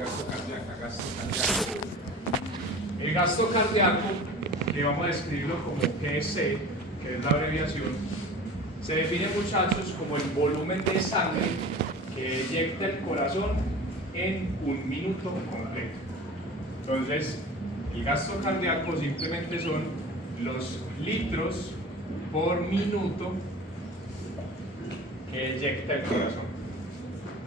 gasto cardíaco. El gasto cardíaco, que vamos a describirlo como GC, que es la abreviación, se define, muchachos, como el volumen de sangre que eyecta el corazón en un minuto completo. Entonces, el gasto cardíaco simplemente son los litros por minuto que eyecta el corazón.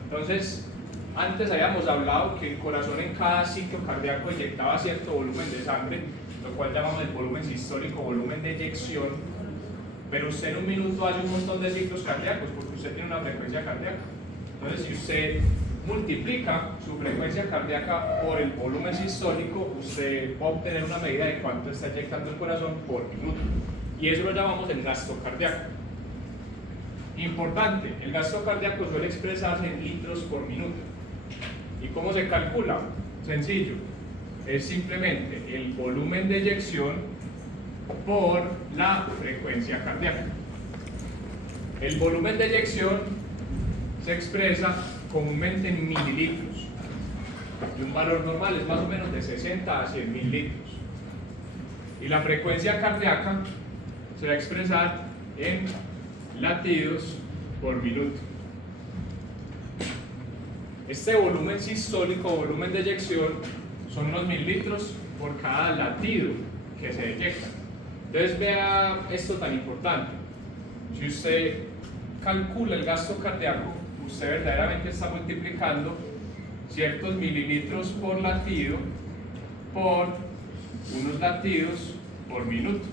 Entonces, antes habíamos hablado que el corazón en cada ciclo cardíaco eyectaba cierto volumen de sangre, lo cual llamamos el volumen sistólico, volumen de eyección, pero usted en un minuto hace un montón de ciclos cardíacos porque usted tiene una frecuencia cardíaca. Entonces, si usted multiplica su frecuencia cardíaca por el volumen sistólico, usted va a obtener una medida de cuánto está eyectando el corazón por minuto. Y eso lo llamamos el gasto cardíaco. Importante, el gasto cardíaco suele expresarse en litros por minuto. ¿Y cómo se calcula? Sencillo, es simplemente el volumen de eyección por la frecuencia cardíaca. El volumen de eyección se expresa comúnmente en mililitros, y un valor normal es más o menos de 60 a 100 mil litros. Y la frecuencia cardíaca se va a expresar en latidos por minuto. Este volumen sistólico o volumen de eyección son los mililitros por cada latido que se eyecta. Entonces vea esto tan importante. Si usted calcula el gasto cardíaco, usted verdaderamente está multiplicando ciertos mililitros por latido por unos latidos por minuto.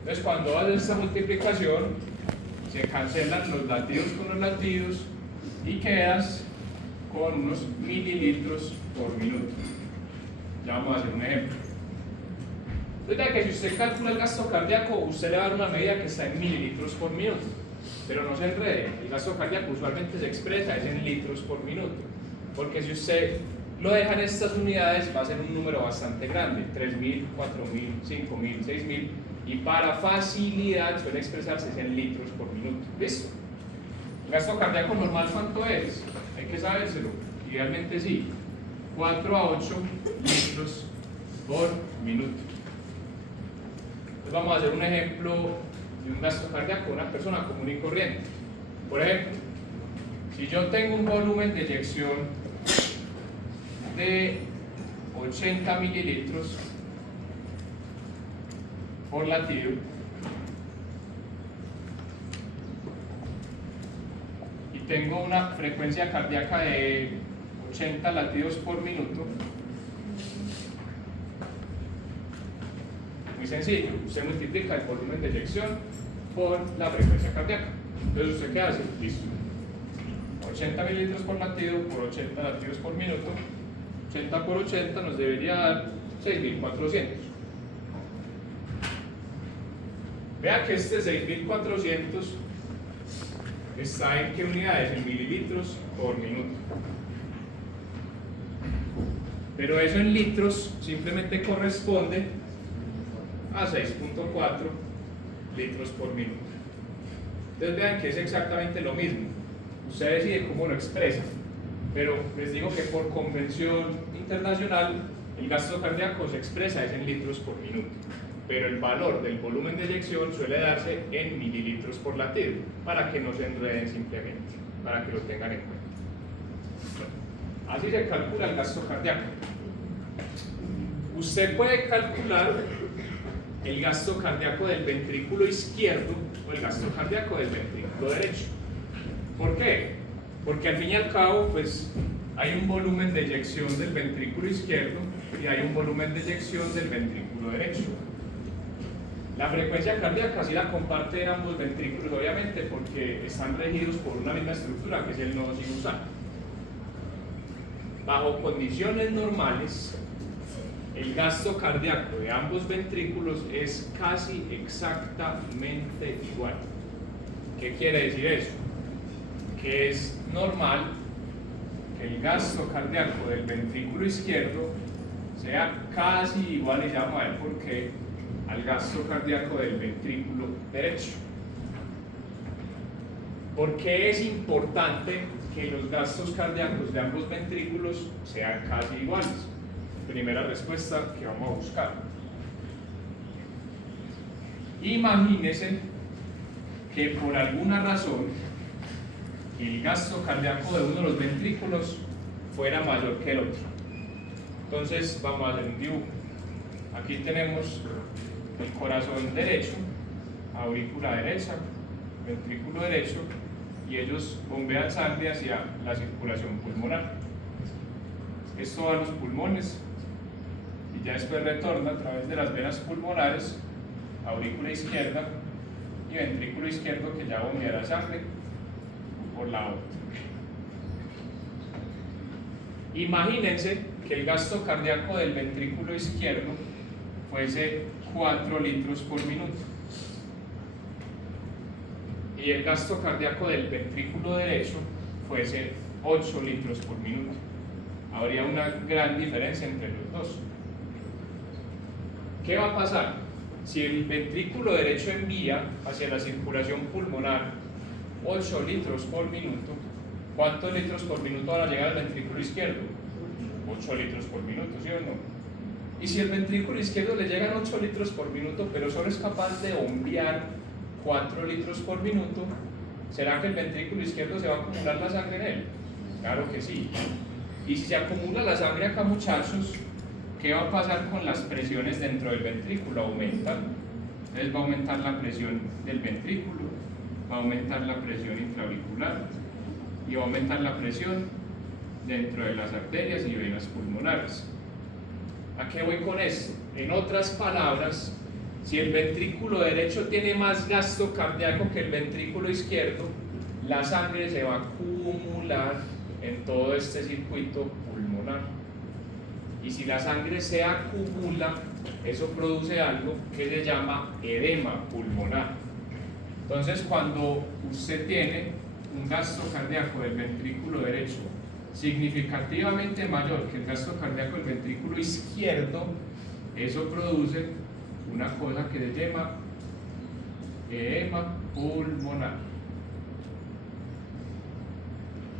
Entonces, cuando hace esta multiplicación, se cancelan los latidos con los latidos y quedas con unos mililitros por minuto. Ya vamos a hacer un ejemplo. Entonces, vea que si usted calcula el gasto cardíaco, usted le va a dar una medida que está en mililitros por minuto. Pero no se enrede, el gasto cardíaco usualmente se expresa es en litros por minuto, porque si usted lo deja en estas unidades va a ser un número bastante grande, 3.000, 4.000, 5.000, 6.000, y para facilidad suele expresarse en litros por minuto. ¿Listo? ¿El gasto cardíaco normal cuánto es? Hay que sabérselo, idealmente sí, 4 a 8 litros por minuto. Entonces vamos a hacer un ejemplo de un gasto cardíaco, una persona común y corriente. Por ejemplo, si yo tengo un volumen de eyección de 80 mililitros por latido y tengo una frecuencia cardíaca de 80 latidos por minuto, muy sencillo, usted multiplica el volumen de eyección por la frecuencia cardíaca. Entonces, ¿usted qué hace? Listo. 80 mililitros por latido por 80 latidos por minuto. 80 por 80 nos debería dar 6.400. Vea que este 6.400 está en qué unidades, en mililitros por minuto. Pero eso en litros simplemente corresponde a 6.4 litros por minuto. Entonces vean que es exactamente lo mismo. Usted decide cómo lo expresa, pero les digo que por convención internacional el gasto cardíaco se expresa es en litros por minuto, pero el valor del volumen de eyección suele darse en mililitros por latido, para que no se enreden simplemente, para que lo tengan en cuenta. Así se calcula el gasto cardíaco. Usted puede calcular el gasto cardíaco del ventrículo izquierdo o el gasto cardíaco del ventrículo derecho. ¿Por qué? Porque al fin y al cabo, pues, hay un volumen de eyección del ventrículo izquierdo y hay un volumen de eyección del ventrículo derecho. La frecuencia cardíaca sí la comparten ambos ventrículos, obviamente, porque están regidos por una misma estructura, que es el nodo sinusal. Bajo condiciones normales, el gasto cardíaco de ambos ventrículos es casi exactamente igual. ¿Qué quiere decir eso? Que es normal que el gasto cardíaco del ventrículo izquierdo sea casi igual, y ya vamos a ver por qué, al gasto cardíaco del ventrículo derecho. ¿Por qué es importante que los gastos cardíacos de ambos ventrículos sean casi iguales. Primera respuesta que vamos a buscar. Imagínese que por alguna razón el gasto cardíaco de uno de los ventrículos fuera mayor que el otro. Entonces vamos a hacer un dibujo. Aquí tenemos el corazón derecho, aurícula derecha, ventrículo derecho, y ellos bombean sangre hacia la circulación pulmonar. Esto va a los pulmones y ya después retorna a través de las venas pulmonares, aurícula izquierda y ventrículo izquierdo, que ya bombeará sangre por la aorta. Imagínense que el gasto cardíaco del ventrículo izquierdo fuese 4 litros por minuto y el gasto cardíaco del ventrículo derecho fuese 8 litros por minuto. Habría una gran diferencia entre los dos. ¿Qué va a pasar? Si el ventrículo derecho envía hacia la circulación pulmonar 8 litros por minuto, ¿cuántos litros por minuto van a llegar al ventrículo izquierdo? 8 litros por minuto, ¿sí o no? Y si el ventrículo izquierdo le llegan 8 litros por minuto, pero solo es capaz de bombear 4 litros por minuto, ¿será que el ventrículo izquierdo se va a acumular la sangre en él? Claro que sí. Y si se acumula la sangre acá, muchachos, ¿qué va a pasar con las presiones dentro del ventrículo? Aumentan. Entonces va a aumentar la presión del ventrículo, va a aumentar la presión intraauricular y va a aumentar la presión dentro de las arterias y venas pulmonares. ¿A qué voy con esto? En otras palabras, si el ventrículo derecho tiene más gasto cardíaco que el ventrículo izquierdo, la sangre se va a acumular en todo este circuito pulmonar. Y si la sangre se acumula, eso produce algo que se llama edema pulmonar. Entonces, cuando usted tiene un gasto cardíaco del ventrículo derecho significativamente mayor que el gasto cardíaco del ventrículo izquierdo, eso produce una cosa que se llama edema pulmonar.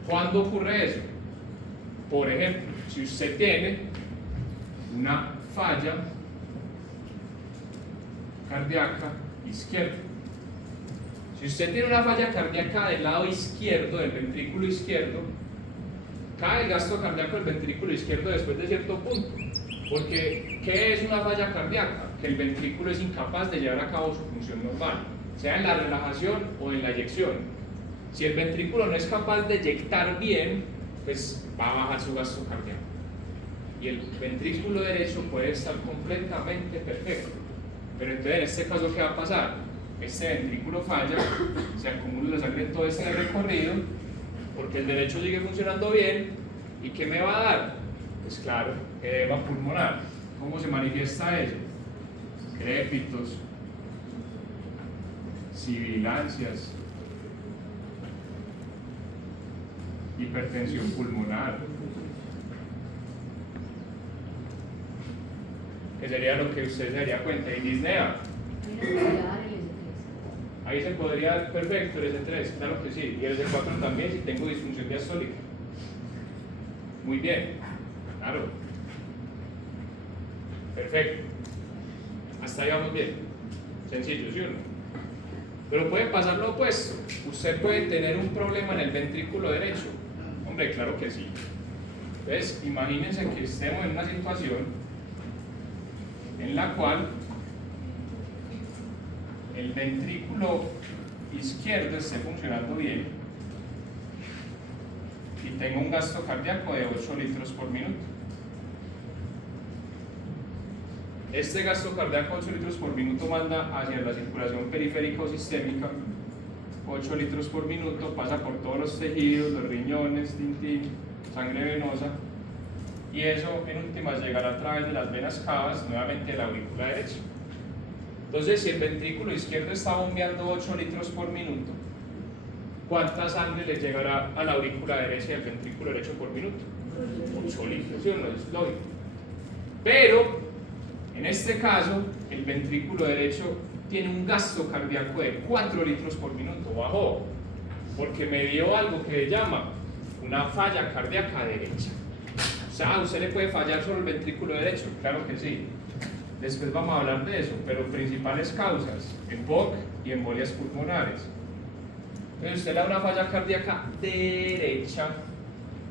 ¿Cuándo ocurre eso? Por ejemplo, si usted tiene una falla cardíaca izquierda. Si usted tiene una falla cardíaca del lado izquierdo, del ventrículo izquierdo, cae el gasto cardíaco del ventrículo izquierdo después de cierto punto. Porque, ¿qué es una falla cardíaca? Que el ventrículo es incapaz de llevar a cabo su función normal, sea en la relajación o en la eyección. Si el ventrículo no es capaz de eyectar bien, pues va a bajar su gasto cardíaco. Y el ventrículo derecho puede estar completamente perfecto. Pero entonces, en este caso, ¿qué va a pasar? Este ventrículo falla, se acumula la sangre en todo este recorrido, porque el derecho sigue funcionando bien. ¿Y qué me va a dar? Pues claro, edema pulmonar. ¿Cómo se manifiesta eso? Crépitos, sibilancias, hipertensión pulmonar, que sería lo que usted se daría cuenta. Y disnea. Ahí se podría dar perfecto el S3, claro que sí, y el S4 también si tengo disfunción diastólica. Muy bien, claro. Perfecto. Hasta ahí vamos bien. Sencillo, ¿sí o no? Pero puede pasar lo opuesto. Usted puede tener un problema en el ventrículo derecho. Hombre, claro que sí. Entonces, imagínense que estemos en una situación en la cual el ventrículo izquierdo esté funcionando bien y tenga un gasto cardíaco de 8 litros por minuto. Este gasto cardíaco de 8 litros por minuto manda hacia la circulación periférica o sistémica 8 litros por minuto, pasa por todos los tejidos, los riñones, sangre venosa, y eso en últimas llegará a través de las venas cavas nuevamente a la aurícula derecha. Entonces, si el ventrículo izquierdo está bombeando 8 litros por minuto, ¿cuánta sangre le llegará a la aurícula derecha y al ventrículo derecho por minuto? 8 litros, ¿sí o no? Es lógico. Pero, en este caso, el ventrículo derecho tiene un gasto cardíaco de 4 litros por minuto, bajó, porque me dio algo que se llama una falla cardíaca derecha. O sea, ¿a usted le puede fallar solo el ventrículo derecho? Claro que sí. Después vamos a hablar de eso, pero principales causas, EPOC y embolias pulmonares. Entonces usted le da una falla cardíaca derecha,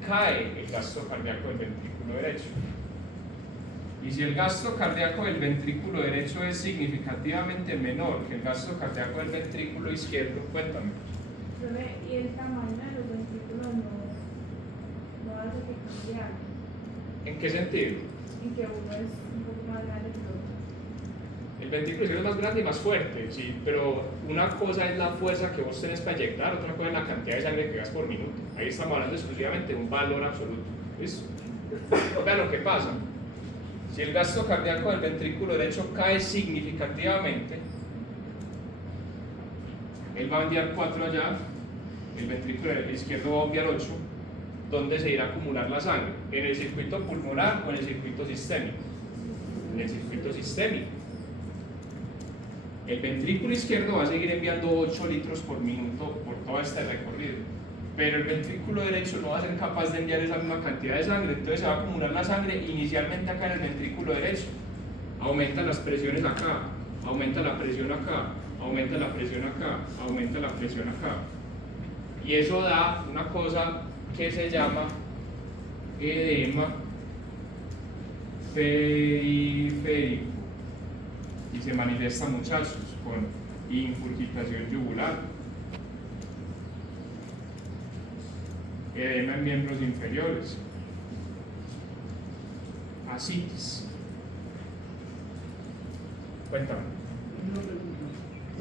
cae el gasto cardíaco del ventrículo derecho. Y si el gasto cardíaco del ventrículo derecho es significativamente menor que el gasto cardíaco del ventrículo izquierdo, cuéntame. Y el tamaño de los ventrículos no hace que cambie algo. ¿En qué sentido? En que uno es un poco más grande que el otro. El ventrículo izquierdo es más grande y más fuerte, sí, pero una cosa es la fuerza que vos tenés para inyectar, otra cosa es la cantidad de sangre que das por minuto. Ahí estamos hablando exclusivamente de un valor absoluto. ¿Listo? Vean lo que pasa. Si el gasto cardíaco del ventrículo derecho cae significativamente, él va a enviar 4 allá, el ventrículo izquierdo va a enviar 8, ¿dónde se irá a acumular la sangre? ¿En el circuito pulmonar o en el circuito sistémico? En el circuito sistémico. El ventrículo izquierdo va a seguir enviando 8 litros por minuto por todo este recorrido, pero el ventrículo derecho no va a ser capaz de enviar esa misma cantidad de sangre, entonces se va a acumular la sangre inicialmente acá en el ventrículo derecho. Aumentan las presiones acá, aumenta la presión acá, aumenta la presión acá, aumenta la presión acá. Y eso da una cosa que se llama edema periférico. Y se manifiesta, muchachos, con ingurgitación yugular, edema en miembros inferiores, ascitis. Cuéntame. Una pregunta.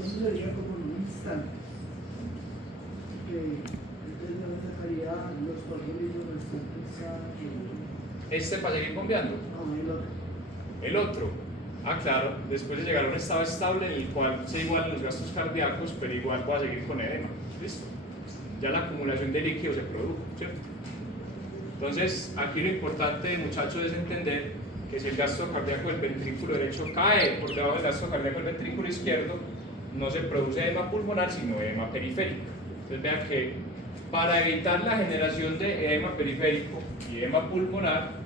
Eso sería como en un instante. Que entonces no me sacaría los 4 litros restantes. ¿Este para seguir bombeando? No, el otro. El otro. Ah, claro, después de llegar a un estado estable en el cual se igualan los gastos cardíacos, pero igual va a seguir con edema. ¿Listo? Ya la acumulación de líquido se produjo, ¿cierto? Entonces, aquí lo importante, muchachos, es entender que si el gasto cardíaco del ventrículo derecho cae por debajo del gasto cardíaco del ventrículo izquierdo, no se produce edema pulmonar, sino edema periférico. Entonces, vean que para evitar la generación de edema periférico y edema pulmonar,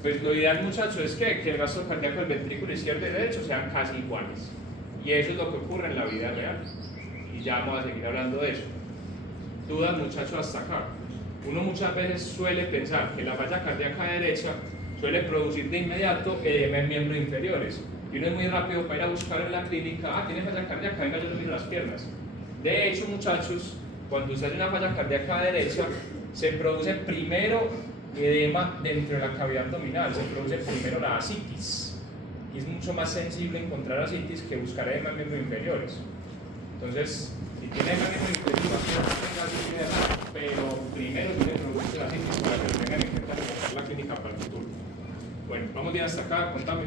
pues lo ideal, muchachos, es que el gasto cardíaco del ventrículo izquierdo y derecho sean casi iguales. Y eso es lo que ocurre en la vida real. Y ya vamos a seguir hablando de eso. Dudas, muchachos, hasta acá. Uno muchas veces suele pensar que la falla cardíaca derecha suele producir de inmediato edema en miembros inferiores. Y uno es muy rápido para ir a buscar en la clínica, tiene falla cardíaca, venga, yo le miro las piernas. De hecho, muchachos, cuando usted tiene una falla cardíaca derecha, se produce primero edema dentro de la cavidad abdominal, se produce primero la ascitis. Y es mucho más sensible encontrar ascitis que buscar edema en miembros inferiores. Entonces, si tiene edema en miembros inferiores, no tenga ascitis, pero primero tiene que producir la ascitis para que lo tengan en cuenta para buscar la clínica para el futuro. Bueno, vamos bien hasta acá, contame.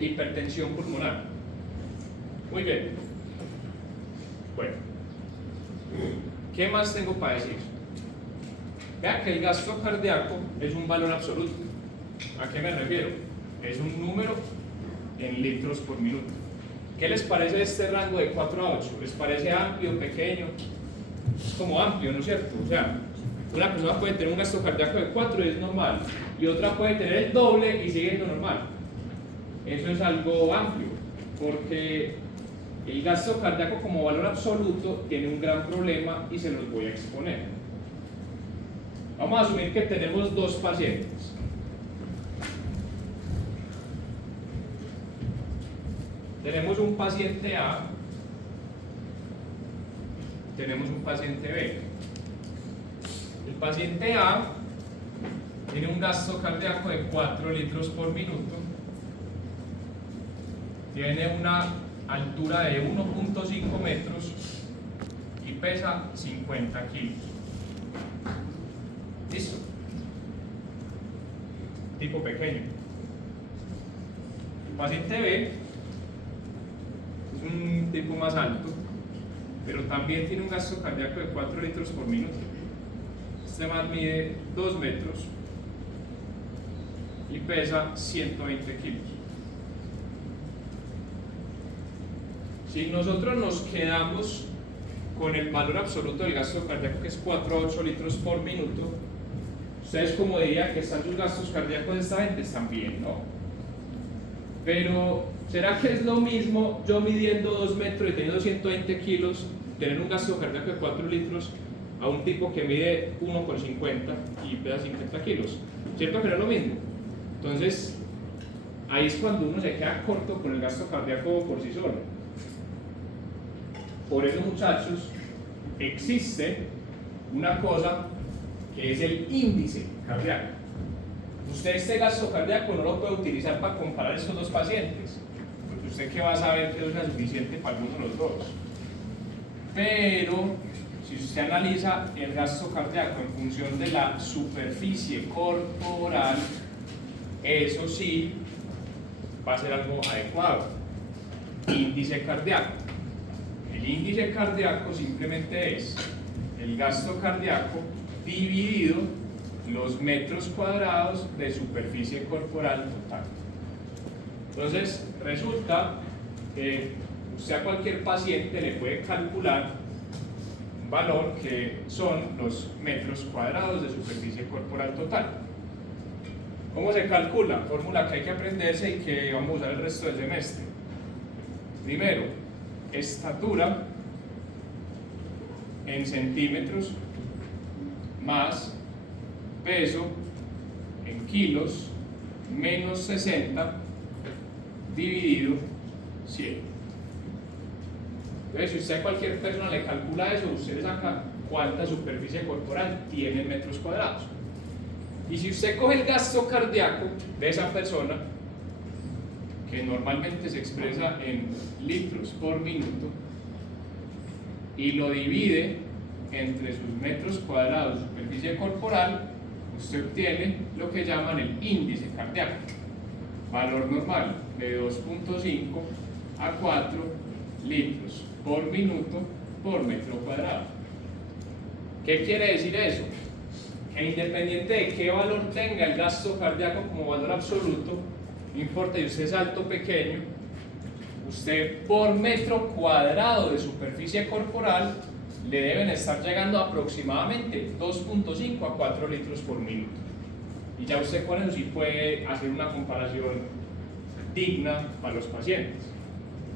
Hipertensión pulmonar. Muy bien. Bueno, ¿qué más tengo para decir? Vean que el gasto cardíaco es un valor absoluto. ¿A qué me refiero? Es un número en litros por minuto. ¿Qué les parece este rango de 4 a 8? ¿Les parece amplio, pequeño? Es como amplio, ¿no es cierto? O sea, una persona puede tener un gasto cardíaco de 4 y es normal, y otra puede tener el doble y sigue siendo normal. Eso es algo amplio, porque el gasto cardíaco como valor absoluto tiene un gran problema y se los voy a exponer. Vamos a asumir que tenemos 2 pacientes. Tenemos un paciente A, tenemos un paciente B. El paciente A tiene un gasto cardíaco de 4 litros por minuto, tiene una altura de 1.5 metros y pesa 50 kilos. ¿Listo? Tipo pequeño. El paciente B es un tipo más alto, pero también tiene un gasto cardíaco de 4 litros por minuto. Este man mide 2 metros y pesa 120 kilos. Si nosotros nos quedamos con el valor absoluto del gasto cardíaco, que es 4 a 8 litros por minuto, ustedes como dirían que están sus gastos cardíacos de esta gente, están bien, ¿no? Pero, ¿será que es lo mismo yo midiendo 2 metros y teniendo 120 kilos, tener un gasto cardíaco de 4 litros, a un tipo que mide 1,50 y pesa 50 kilos? ¿Cierto que no es lo mismo? Entonces, ahí es cuando uno se queda corto con el gasto cardíaco por sí solo. Por eso, muchachos, existe una cosa que es el índice cardíaco. Usted este gasto cardíaco no lo puede utilizar para comparar estos dos pacientes, porque usted que va a saber que no es suficiente para alguno de los dos. Pero si usted analiza el gasto cardíaco en función de la superficie corporal, eso sí va a ser algo adecuado. Índice cardíaco. El índice cardíaco simplemente es el gasto cardíaco dividido los metros cuadrados de superficie corporal total. Entonces, resulta que usted a cualquier paciente le puede calcular un valor que son los metros cuadrados de superficie corporal total. ¿Cómo se calcula? Fórmula que hay que aprenderse y que vamos a usar el resto del semestre. Primero, estatura en centímetros más peso en kilos menos 60 dividido 100. Entonces, si usted a cualquier persona le calcula eso, usted le saca cuánta superficie corporal tiene en metros cuadrados. Y si usted coge el gasto cardíaco de esa persona, que normalmente se expresa en litros por minuto, y lo divide entre sus metros cuadrados de superficie corporal, usted obtiene lo que llaman el índice cardíaco. Valor normal de 2.5 a 4 litros por minuto por metro cuadrado. ¿Qué quiere decir eso? Que independiente de qué valor tenga el gasto cardíaco como valor absoluto, no importa si usted es alto o pequeño, usted por metro cuadrado de superficie corporal le deben estar llegando aproximadamente 2.5 a 4 litros por minuto. Y ya usted con eso sí puede hacer una comparación digna para los pacientes.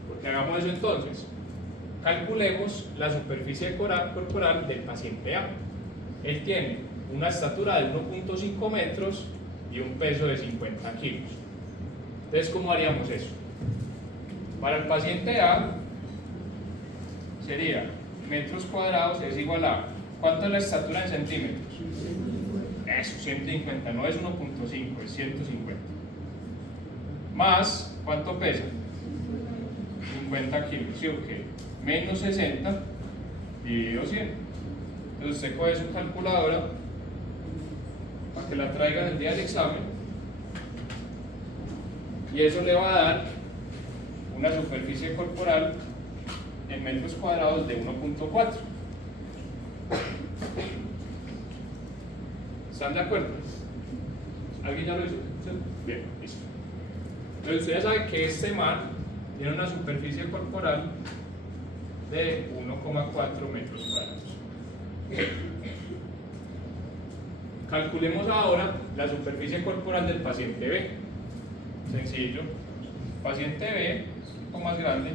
Porque hagamos eso entonces. Calculemos la superficie corporal del paciente A. Él tiene una estatura de 1.5 metros y un peso de 50 kilos. Entonces, ¿cómo haríamos eso? Para el paciente A sería metros cuadrados es igual a, ¿cuánto es la estatura en centímetros? Eso, 150, no es 1.5, es 150. Más, ¿cuánto pesa? 50 kilos, ¿sí o qué? Menos 60 dividido 100. Entonces usted coge su calculadora para que la traigan el día del examen y eso le va a dar una superficie corporal en metros cuadrados de 1.4. ¿Están de acuerdo? ¿Alguien ya lo hizo? ¿Sí? Bien, listo. Entonces usted ya sabe que este man tiene una superficie corporal de 1,4 metros cuadrados. Calculemos ahora la superficie corporal del paciente B. Sencillo. Paciente B, un poco más grande,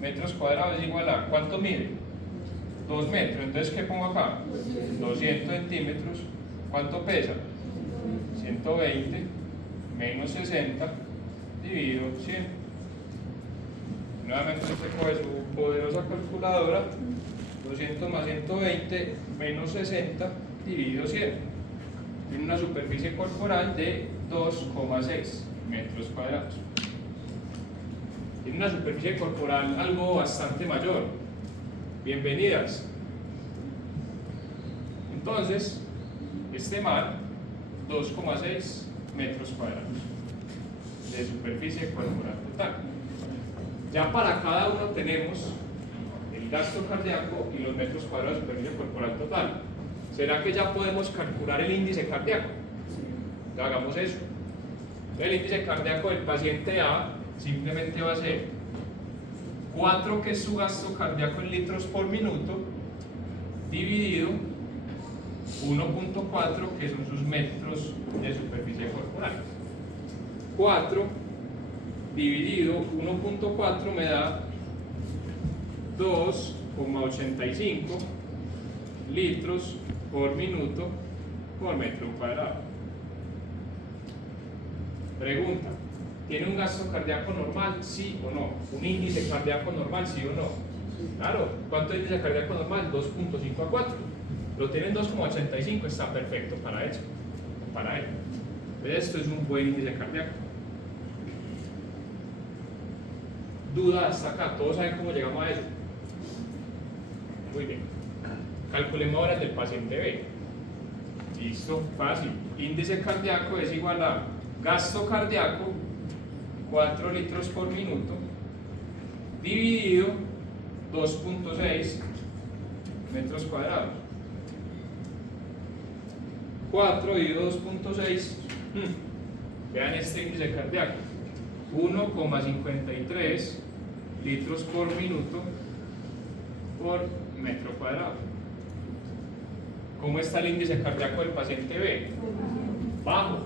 metros cuadrados es igual a, ¿cuánto mide? 2 metros. Entonces, ¿qué pongo acá? 200 centímetros. ¿Cuánto pesa? 120 menos 60 dividido 100. Nuevamente usted coge su poderosa calculadora, 200 más 120 menos 60 dividido 100. Tiene una superficie corporal de 2,6 metros cuadrados. Tiene una superficie corporal algo bastante mayor. Bienvenidas. Entonces, este man, 2,6 metros cuadrados de superficie corporal total. Ya para cada uno tenemos el gasto cardíaco y los metros cuadrados de superficie corporal total. ¿Será que ya podemos calcular el índice cardíaco? Sí. Hagamos eso. El índice cardíaco del paciente A simplemente va a ser 4, que es su gasto cardíaco en litros por minuto, dividido 1.4, que son sus metros de superficie corporal. 4 dividido 1.4 me da 2,85 litros por minuto por metro cuadrado. Pregunta: ¿tiene un gasto cardíaco normal? ¿Sí o no? ¿Un índice cardíaco normal? ¿Sí o no? Claro. ¿Cuánto es índice cardíaco normal? 2.5 a 4. Lo tienen 2,85, está perfecto para eso, para él. Esto es un buen índice cardíaco. Duda hasta acá, todos saben cómo llegamos a eso. Muy bien. Calculemos ahora el del paciente B. Listo, fácil. Índice cardíaco es igual a gasto cardíaco, 4 litros por minuto, dividido 2.6 metros cuadrados. 4 dividido 2.6, vean este índice cardíaco, 1,53 litros por minuto por metro cuadrado. ¿Cómo está el índice cardíaco del paciente B? Bajo.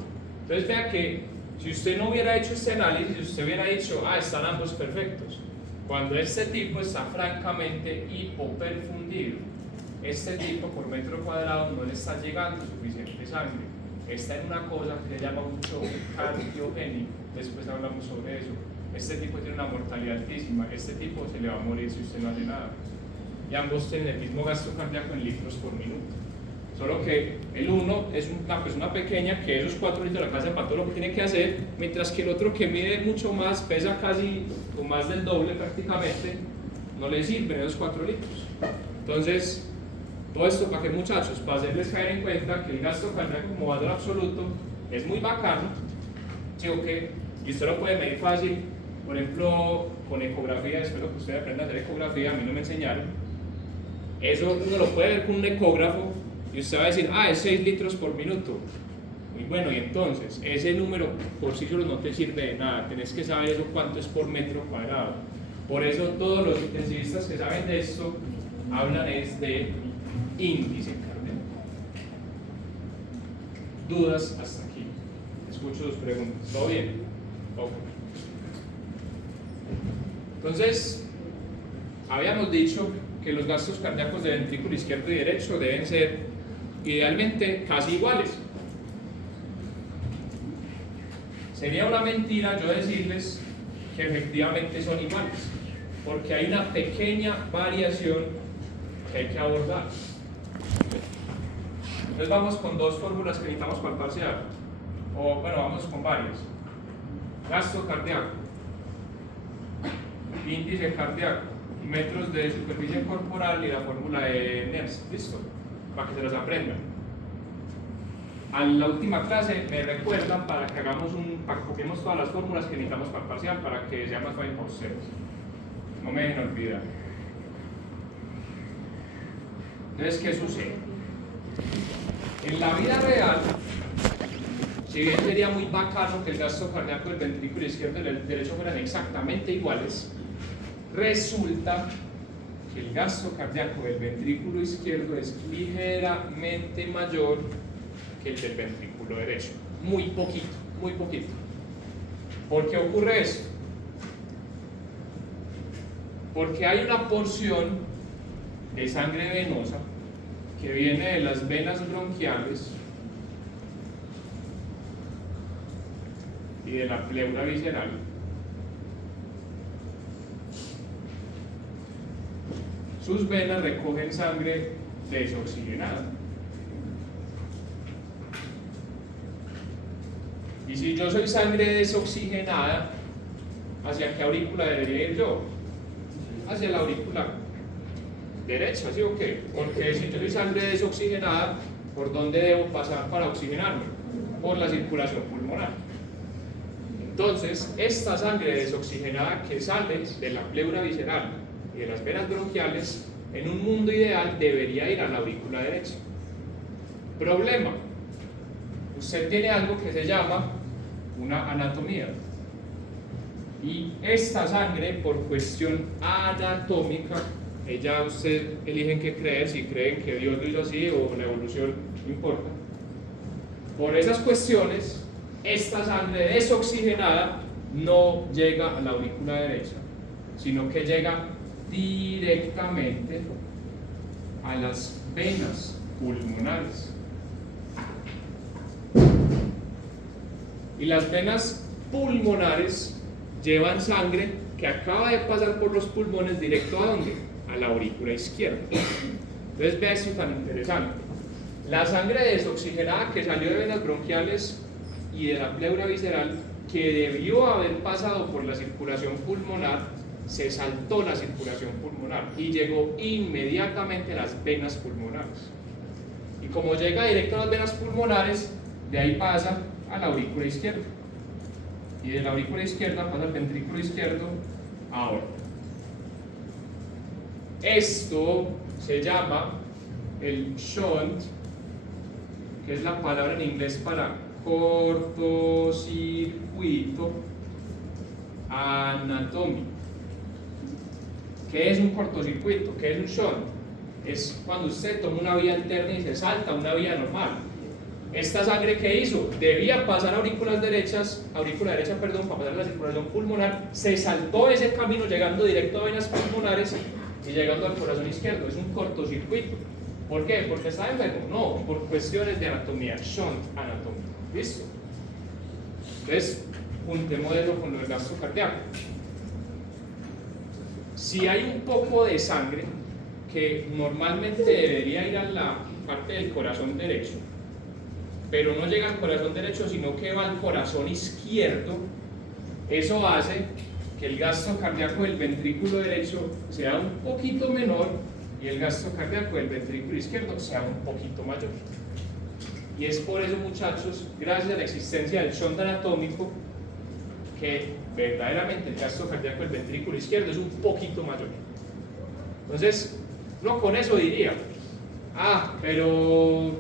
Entonces vea que si usted no hubiera hecho este análisis, usted hubiera dicho, están ambos perfectos. Cuando este tipo está francamente hipoperfundido, este tipo por metro cuadrado no le está llegando suficiente sangre. Está en una cosa que se llama un choque cardiogénico, después hablamos sobre eso. Este tipo tiene una mortalidad altísima, este tipo se le va a morir si usted no hace nada. Y ambos tienen el mismo gasto cardíaco en litros por minuto. Solo que el uno es una persona pequeña que esos 4 litros le alcanzan para todo lo que tiene que hacer, mientras que el otro, que mide mucho más, pesa casi o más del doble prácticamente, no le sirven esos 4 litros. Entonces, todo esto para que, muchachos, para hacerles caer en cuenta que el gasto cardíaco como valor absoluto es muy bacano, ¿sí o qué? Y usted lo puede medir fácil, por ejemplo, con ecografía. Espero que usted aprenda a hacer ecografía, a mí no me enseñaron. Eso uno lo puede ver con un ecógrafo y usted va a decir, es 6 litros por minuto. Muy bueno, y entonces, ese número por sí solo no te sirve de nada, tenés que saber eso cuánto es por metro cuadrado. Por eso todos los intensivistas que saben de esto hablan es de índice cardíaco. ¿Dudas hasta aquí? Escucho sus preguntas. ¿Todo bien? Ok. Entonces, habíamos dicho que los gastos cardíacos del ventrículo izquierdo y derecho deben ser idealmente casi iguales. Sería una mentira yo decirles que efectivamente son iguales, porque hay una pequeña variación que hay que abordar. Entonces vamos con dos fórmulas que necesitamos para el parcial, o bueno, vamos con varias. Gasto cardíaco, índice cardíaco, metros de superficie corporal y la fórmula de Nernst. Listo, para que se las aprendan. A la última clase me recuerdan para que hagamos para que copiemos todas las fórmulas que necesitamos para el parcial, para que sea más fácil para ustedes. No me dejen olvidar. Entonces, ¿qué sucede? En la vida real, si bien sería muy bacano que el gasto cardíaco del ventrículo izquierdo y del derecho fueran exactamente iguales, resulta que el gasto cardíaco del ventrículo izquierdo es ligeramente mayor que el del ventrículo derecho. Muy poquito, muy poquito. ¿Por qué ocurre esto? Porque hay una porción de sangre venosa que viene de las venas bronquiales y de la pleura visceral, sus venas recogen sangre desoxigenada. Y si yo soy sangre desoxigenada, ¿hacia qué aurícula debería ir yo? Hacia la aurícula derecha, ¿sí o qué? Porque si yo soy sangre desoxigenada, ¿por dónde debo pasar para oxigenarme? Por la circulación pulmonar. Entonces, esta sangre desoxigenada que sale de la pleura visceral y de las venas bronquiales, en un mundo ideal debería ir a la aurícula derecha. Problema: usted tiene algo que se llama una anatomía. Y esta sangre, por cuestión anatómica, ya ustedes eligen qué creer, si creen que Dios lo hizo así o la evolución, no importa. Por esas cuestiones, esta sangre desoxigenada no llega a la aurícula derecha, sino que llega directamente a las venas pulmonares. Y las venas pulmonares llevan sangre que acaba de pasar por los pulmones directo ¿a dónde? A la aurícula izquierda. Entonces ve esto tan interesante. La sangre desoxigenada que salió de venas bronquiales y de la pleura visceral, que debió haber pasado por la circulación pulmonar, se saltó la circulación pulmonar y llegó inmediatamente a las venas pulmonares. Y como llega directo a las venas pulmonares, de ahí pasa a la aurícula izquierda. Y de la aurícula izquierda pasa al ventrículo izquierdo. Ahora, esto se llama el shunt, que es la palabra en inglés para cortocircuito anatómico. ¿Qué es un cortocircuito? ¿Qué es un shunt? Es cuando usted toma una vía alterna y se salta una vía normal. Esta sangre que hizo debía pasar a aurícula derecha, para pasar a la circulación pulmonar, se saltó ese camino llegando directo a venas pulmonares y llegando al corazón izquierdo. Es un cortocircuito. ¿Por qué? ¿Porque está enfermo? No, por cuestiones de anatomía, shunt anatómico. ¿Listo? Entonces, juntemos eso con lo del gasto cardíaco. Si hay un poco de sangre que normalmente debería ir a la parte del corazón derecho, pero no llega al corazón derecho, sino que va al corazón izquierdo, eso hace que el gasto cardíaco del ventrículo derecho sea un poquito menor y el gasto cardíaco del ventrículo izquierdo sea un poquito mayor. Y es por eso, muchachos, gracias a la existencia del shunt anatómico, que verdaderamente el gasto cardíaco del ventrículo izquierdo es un poquito mayor. Entonces, no con eso diría, pero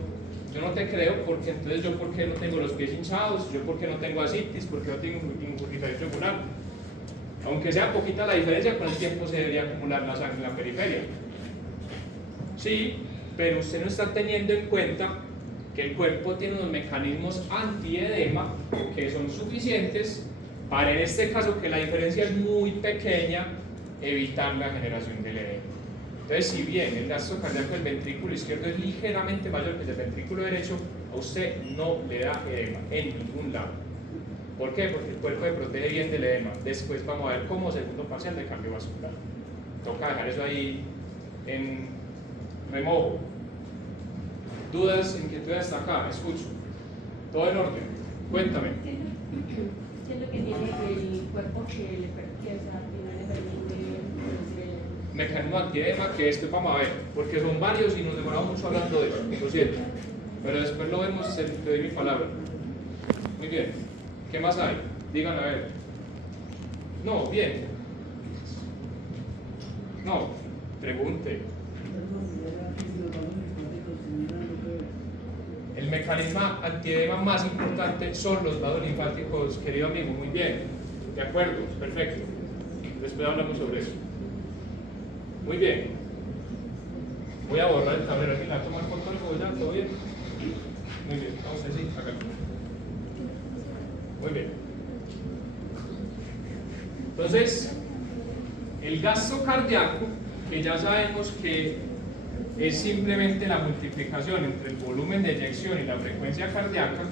yo no te creo, porque entonces yo por qué no tengo los pies hinchados, yo por qué no tengo ascitis, por qué no tengo incurritación yugular. Aunque sea poquita la diferencia, con el tiempo se debería acumular la sangre en la periferia. Sí, pero usted no está teniendo en cuenta que el cuerpo tiene unos mecanismos antiedema que son suficientes para, en este caso, que la diferencia es muy pequeña, evitar la generación del edema. Entonces, si bien el gasto cardíaco del ventrículo izquierdo es ligeramente mayor que el del ventrículo derecho, a usted no le da edema en ningún lado. ¿Por qué? Porque el cuerpo se protege bien del edema. Después vamos a ver cómo segundo parcial de cambio vascular. Toca dejar eso ahí en remojo. ¿Dudas, inquietudes hasta acá? Escucho. ¿Todo en orden? Cuéntame. ¿Qué es lo que tiene el cuerpo que le permite Mecanismo antiedema, que después vamos a ver, porque son varios y nos demoramos mucho hablando de eso, lo siento. Pero después lo vemos, te doy mi palabra. Muy bien. ¿Qué más hay? Digan a ver. No, bien. No, pregunte. El mecanismo antiedema más importante son los vasos linfáticos, querido amigo. Muy bien. De acuerdo, perfecto. Después hablamos sobre eso. Muy bien. Voy a borrar el tablero. ¿Alguien la toma el foto algo ya? ¿Todo bien? Muy bien. Vamos a decir, acá. Muy bien. Entonces, el gasto cardíaco, que ya sabemos que es simplemente la multiplicación entre el volumen de eyección y la frecuencia cardíaca,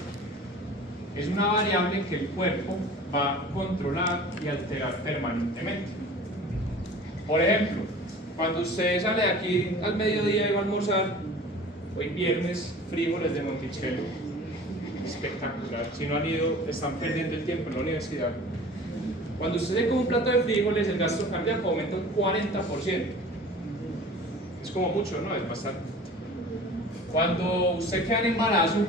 es una variable que el cuerpo va a controlar y alterar permanentemente. Por ejemplo, cuando usted sale de aquí al mediodía y va a almorzar, hoy viernes, frijoles de Monticello, espectacular. Si no han ido, están perdiendo el tiempo en la universidad. Cuando usted se come un plato de frijoles, el gasto cardíaco aumenta un 40%. Es como mucho, ¿no? Es bastante. Cuando usted queda en embarazo,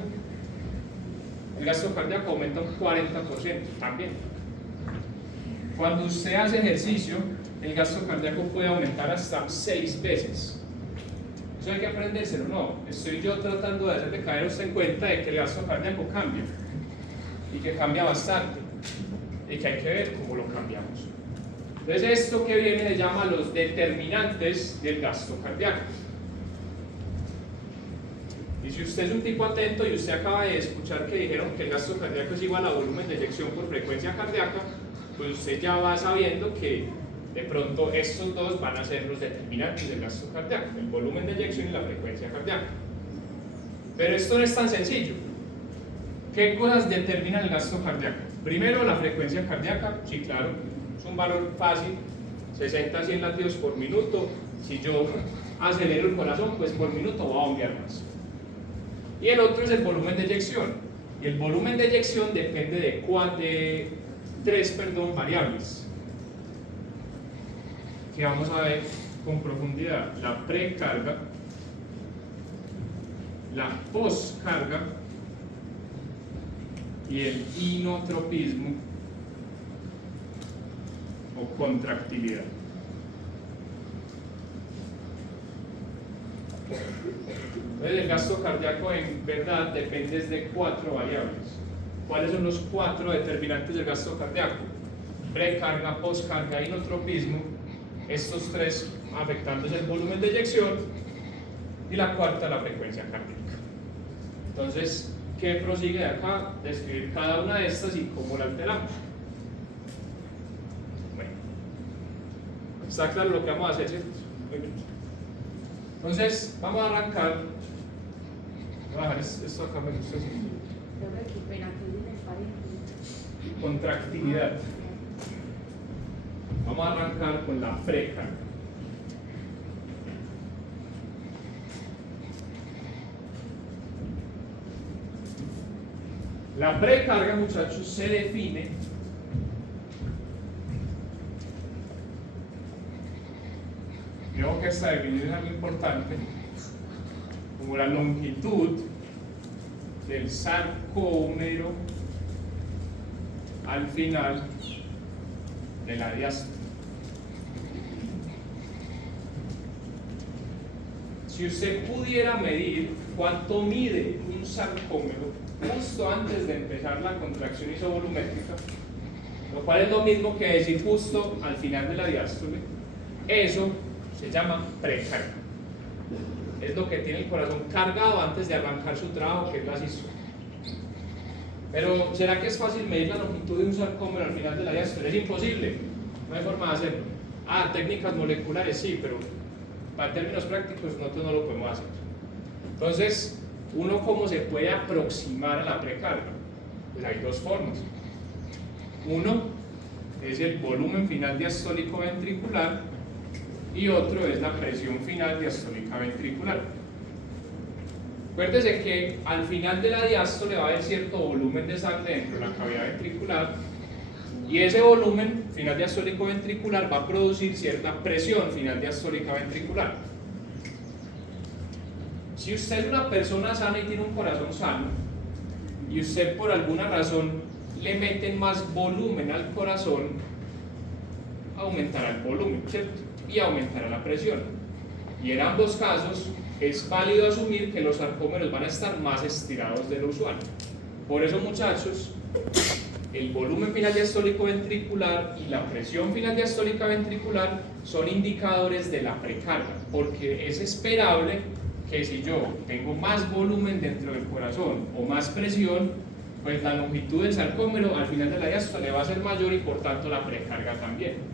el gasto cardíaco aumenta un 40% también. Cuando usted hace ejercicio, el gasto cardíaco puede aumentar hasta 6 veces. Eso hay que aprendérselo, no. Estoy yo tratando de hacerle caer a usted en cuenta de que el gasto cardíaco cambia y que cambia bastante. y que hay que ver cómo lo cambiamos. Entonces esto que viene se llama los determinantes del gasto cardíaco. Y si usted es un tipo atento y usted acaba de escuchar que dijeron que el gasto cardíaco es igual a volumen de eyección por frecuencia cardíaca, pues usted ya va sabiendo que de pronto estos dos van a ser los determinantes del gasto cardíaco, el volumen de eyección y la frecuencia cardíaca. Pero esto no es tan sencillo. ¿Qué cosas determinan el gasto cardíaco? Primero, la frecuencia cardíaca, sí, claro, es un valor fácil, 60 a 100 latidos por minuto. Si yo acelero el corazón, pues por minuto va a bombear más. Y el otro es el volumen de eyección. Y el volumen de eyección depende de tres variables que vamos a ver con profundidad: la precarga, la poscarga y el inotropismo o contractilidad. Entonces, el gasto cardíaco en verdad depende de 4 variables. ¿Cuáles son los 4 determinantes del gasto cardíaco? Precarga, poscarga, inotropismo. Estos 3 afectándose el volumen de eyección, y la cuarta, la frecuencia cardíaca. Entonces, ¿qué prosigue de acá? Describir cada una de estas y cómo la alteramos. Bueno, está claro lo que vamos a hacer, ¿cierto? Entonces, vamos a arrancar. Voy a dejar esto acá para que ustedes contractilidad. Vamos a arrancar con la precarga. La precarga, muchachos, se define creo que esta definición es algo importante como la longitud del sarcómero al final de la diástole. Si usted pudiera medir cuánto mide un sarcómero justo antes de empezar la contracción isovolumétrica, lo cual es lo mismo que decir justo al final de la diástole, eso se llama precarga. Es lo que tiene el corazón cargado antes de arrancar su trabajo, que es la sístole. Pero, ¿será que es fácil medir la longitud de un sarcómero al final de la diástole? Es imposible, no hay forma de hacerlo. Técnicas moleculares sí, pero para términos prácticos nosotros no lo podemos hacer. Entonces, ¿cómo se puede aproximar a la precarga? Pues hay 2 formas. Uno es el volumen final diastólico ventricular y otro es la presión final diastólica ventricular. Acuérdese que al final de la diástole va a haber cierto volumen de sangre dentro de la cavidad ventricular, y ese volumen final diastólico ventricular va a producir cierta presión final diastólica ventricular. Si usted es una persona sana y tiene un corazón sano, y usted por alguna razón le meten más volumen al corazón, aumentará el volumen, ¿cierto? Y aumentará la presión. Y en ambos casos es válido asumir que los sarcómeros van a estar más estirados de lo usual. Por eso, muchachos, el volumen final diastólico ventricular y la presión final diastólica ventricular son indicadores de la precarga, porque es esperable que si yo tengo más volumen dentro del corazón o más presión, pues la longitud del sarcómero al final de la diástole va a ser mayor y por tanto la precarga también.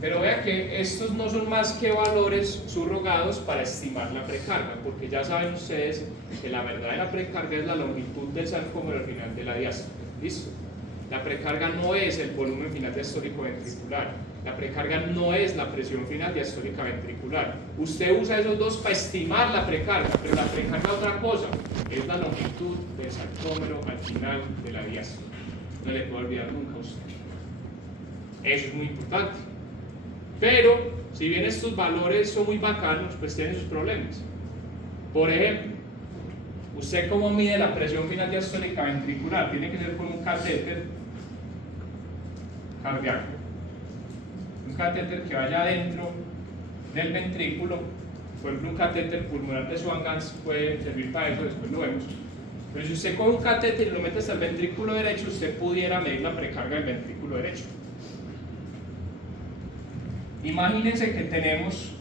Pero vea que estos no son más que valores subrogados para estimar la precarga, porque ya saben ustedes que la verdadera precarga es la longitud del sarcómero al final de la diástole. ¿Listo? La precarga no es el volumen final diastólico ventricular, la precarga no es la presión final diastólica ventricular. Usted usa esos dos para estimar la precarga, pero la precarga es otra cosa, es la longitud del sarcómero al final de la diástole. No le puedo olvidar nunca a usted. Eso es muy importante. Pero, si bien estos valores son muy bacanos, pues tienen sus problemas. Por ejemplo, ¿usted cómo mide la presión final diastólica ventricular? Tiene que ser con un catéter cardíaco. Un catéter que vaya dentro del ventrículo. Por ejemplo, un catéter pulmonar de Swan-Ganz puede servir para eso, después lo vemos. Pero si usted coge un catéter y lo mete hasta el ventrículo derecho, usted pudiera medir la precarga del ventrículo derecho. Imagínense que tenemos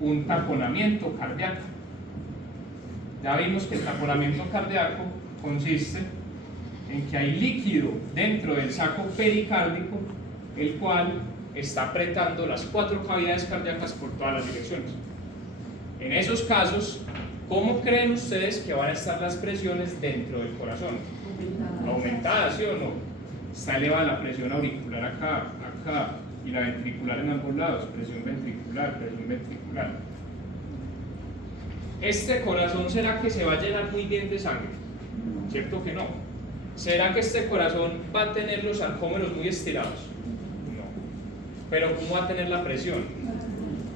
un taponamiento cardíaco. Ya vimos que el taponamiento cardíaco consiste en que hay líquido dentro del saco pericárdico, el cual está apretando las 4 cavidades cardíacas por todas las direcciones. En esos casos, ¿cómo creen ustedes que van a estar las presiones dentro del corazón? Aumentadas, ¿sí o no? Está elevada la presión auricular acá, acá, y la ventricular en ambos lados, presión ventricular, presión ventricular. ¿Este corazón será que se va a llenar muy bien de sangre? ¿Cierto que no? ¿Será que este corazón va a tener los sarcómeros muy estirados? No. ¿Pero cómo va a tener la presión?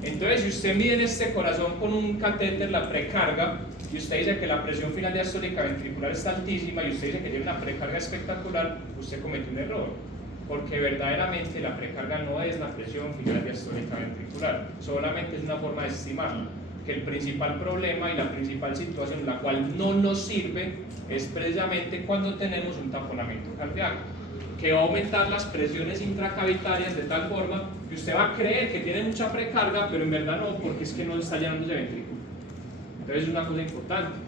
Entonces, si usted mide en este corazón con un catéter la precarga, y usted dice que la presión final diastólica ventricular está altísima, y usted dice que tiene una precarga espectacular, usted comete un error. Porque verdaderamente la precarga no es la presión final diastólica ventricular, solamente es una forma de estimarla. Que el principal problema y la principal situación en la cual no nos sirve es precisamente cuando tenemos un taponamiento cardíaco, que va a aumentar las presiones intracavitarias de tal forma que usted va a creer que tiene mucha precarga, pero en verdad no, porque es que no está llenando ese ventrículo. Entonces es una cosa importante.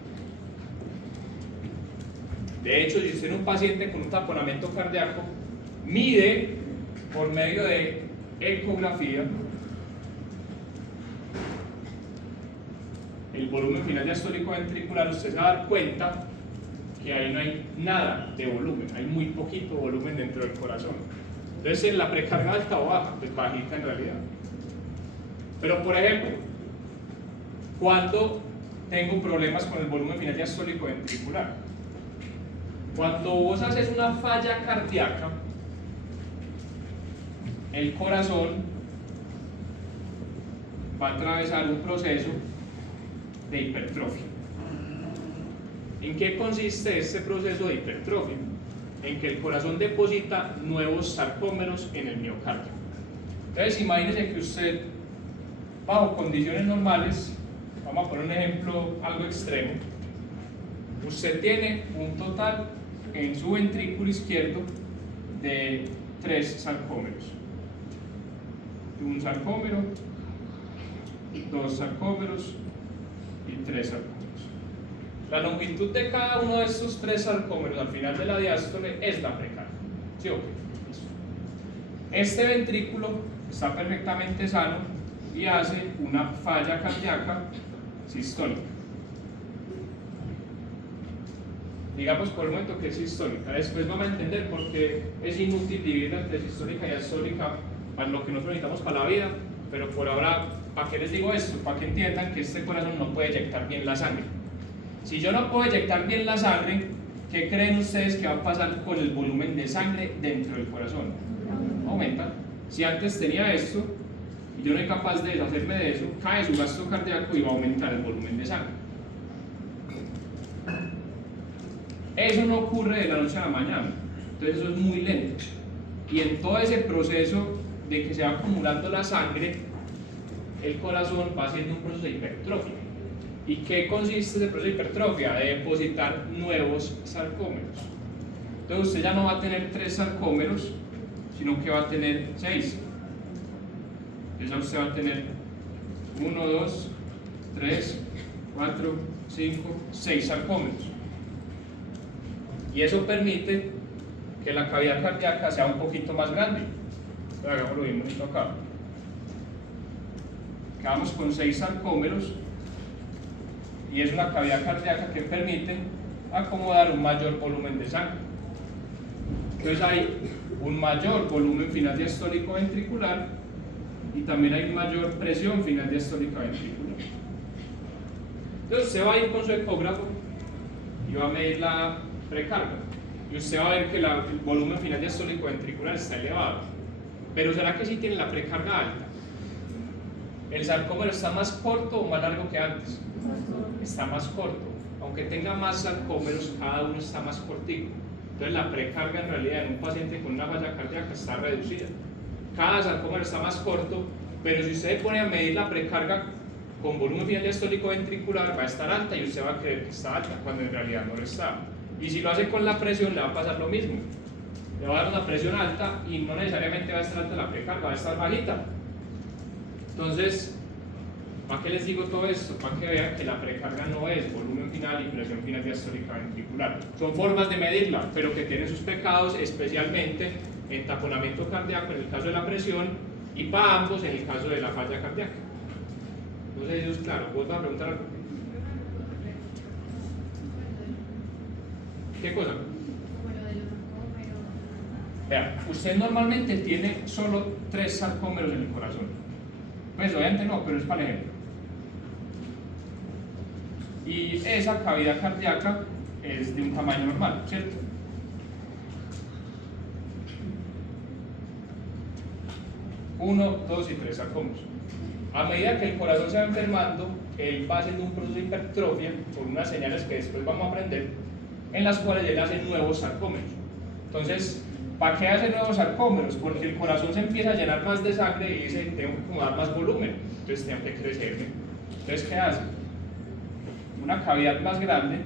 De hecho, si usted tiene un paciente con un taponamiento cardíaco, mide por medio de ecografía el volumen final diastólico ventricular, usted se va a dar cuenta que ahí no hay nada de volumen, hay muy poquito volumen dentro del corazón. Entonces, en la precarga alta o baja, pues bajita en realidad. Pero, por ejemplo, cuando tengo problemas con el volumen final diastólico ventricular, cuando vos haces una falla cardíaca, el corazón va a atravesar un proceso de hipertrofia. ¿En qué consiste este proceso de hipertrofia? En que el corazón deposita nuevos sarcómeros en el miocardio. Entonces, imagínense que usted, bajo condiciones normales, vamos a poner un ejemplo algo extremo, usted tiene un total en su ventrículo izquierdo de 3 sarcómeros. Un sarcómero, 2 sarcómeros y 3 sarcómeros. La longitud de cada uno de estos 3 sarcómeros al final de la diástole es la precarga. ¿Sí o qué? Este ventrículo está perfectamente sano y hace una falla cardíaca sistólica. Digamos por el momento que es sistólica. Después vamos a entender por qué es inútil dividirla entre sistólica y diastólica para lo que nosotros necesitamos para la vida, pero por ahora, ¿para qué les digo esto? Para que entiendan que este corazón no puede eyectar bien la sangre. Si yo no puedo eyectar bien la sangre, ¿qué creen ustedes que va a pasar con el volumen de sangre dentro del corazón? Aumenta. Si antes tenía esto, y yo no soy capaz de deshacerme de eso, cae su gasto cardíaco y va a aumentar el volumen de sangre. Eso no ocurre de la noche a la mañana, entonces eso es muy lento. Y en todo ese proceso de que se va acumulando la sangre, el corazón va haciendo un proceso de hipertrofia. ¿Y qué consiste ese proceso de hipertrofia? De depositar nuevos sarcómeros. Entonces usted ya no va a tener 3 sarcómeros, sino que va a tener 6. Entonces ya usted va a tener 1, 2, 3, 4, 5, 6 sarcómeros. Y eso permite que la cavidad cardíaca sea un poquito más grande. Entonces, hagámoslo bien bonito acá. Quedamos con 6 sarcómeros y es una cavidad cardíaca que permite acomodar un mayor volumen de sangre. Entonces hay un mayor volumen final diastólico ventricular y también hay mayor presión final diastólica ventricular. Entonces usted va a ir con su ecógrafo y va a medir la precarga y usted va a ver que el volumen final diastólico ventricular está elevado. Pero ¿será que sí tiene la precarga alta? ¿El sarcómero está más corto o más largo que antes? Está más corto. Aunque tenga más sarcómeros, cada uno está más cortico. Entonces la precarga en realidad en un paciente con una falla cardíaca está reducida. Cada sarcómero está más corto, pero si usted pone a medir la precarga con volumen final diastólico ventricular va a estar alta y usted va a creer que está alta cuando en realidad no lo está. Y si lo hace con la presión le va a pasar lo mismo. Le va a dar una presión alta y no necesariamente va a estar alta la precarga, va a estar bajita. Entonces, ¿para qué les digo todo esto? Para que vean que la precarga no es volumen final y presión final diastólica ventricular. Son formas de medirla, pero que tienen sus pecados, especialmente en taponamiento cardíaco en el caso de la presión y para ambos en el caso de la falla cardíaca. No sé si eso es claro. ¿Vos vas a preguntar algo? ¿Qué cosa? Vean, usted normalmente tiene solo 3 sarcómeros en el corazón. Pues obviamente no, pero es para el ejemplo. Y esa cavidad cardíaca es de un tamaño normal, ¿cierto? Uno, 2 y 3 sarcómeros. A medida que el corazón se va enfermando, él va haciendo un proceso de hipertrofia por unas señales que después vamos a aprender, en las cuales él hace nuevos sarcómeros. Entonces, ¿para qué hace nuevos sarcómeros? Porque el corazón se empieza a llenar más de sangre y dice, tengo que acomodar más volumen, entonces tengo que crecerme. Entonces, ¿qué hace? Una cavidad más grande,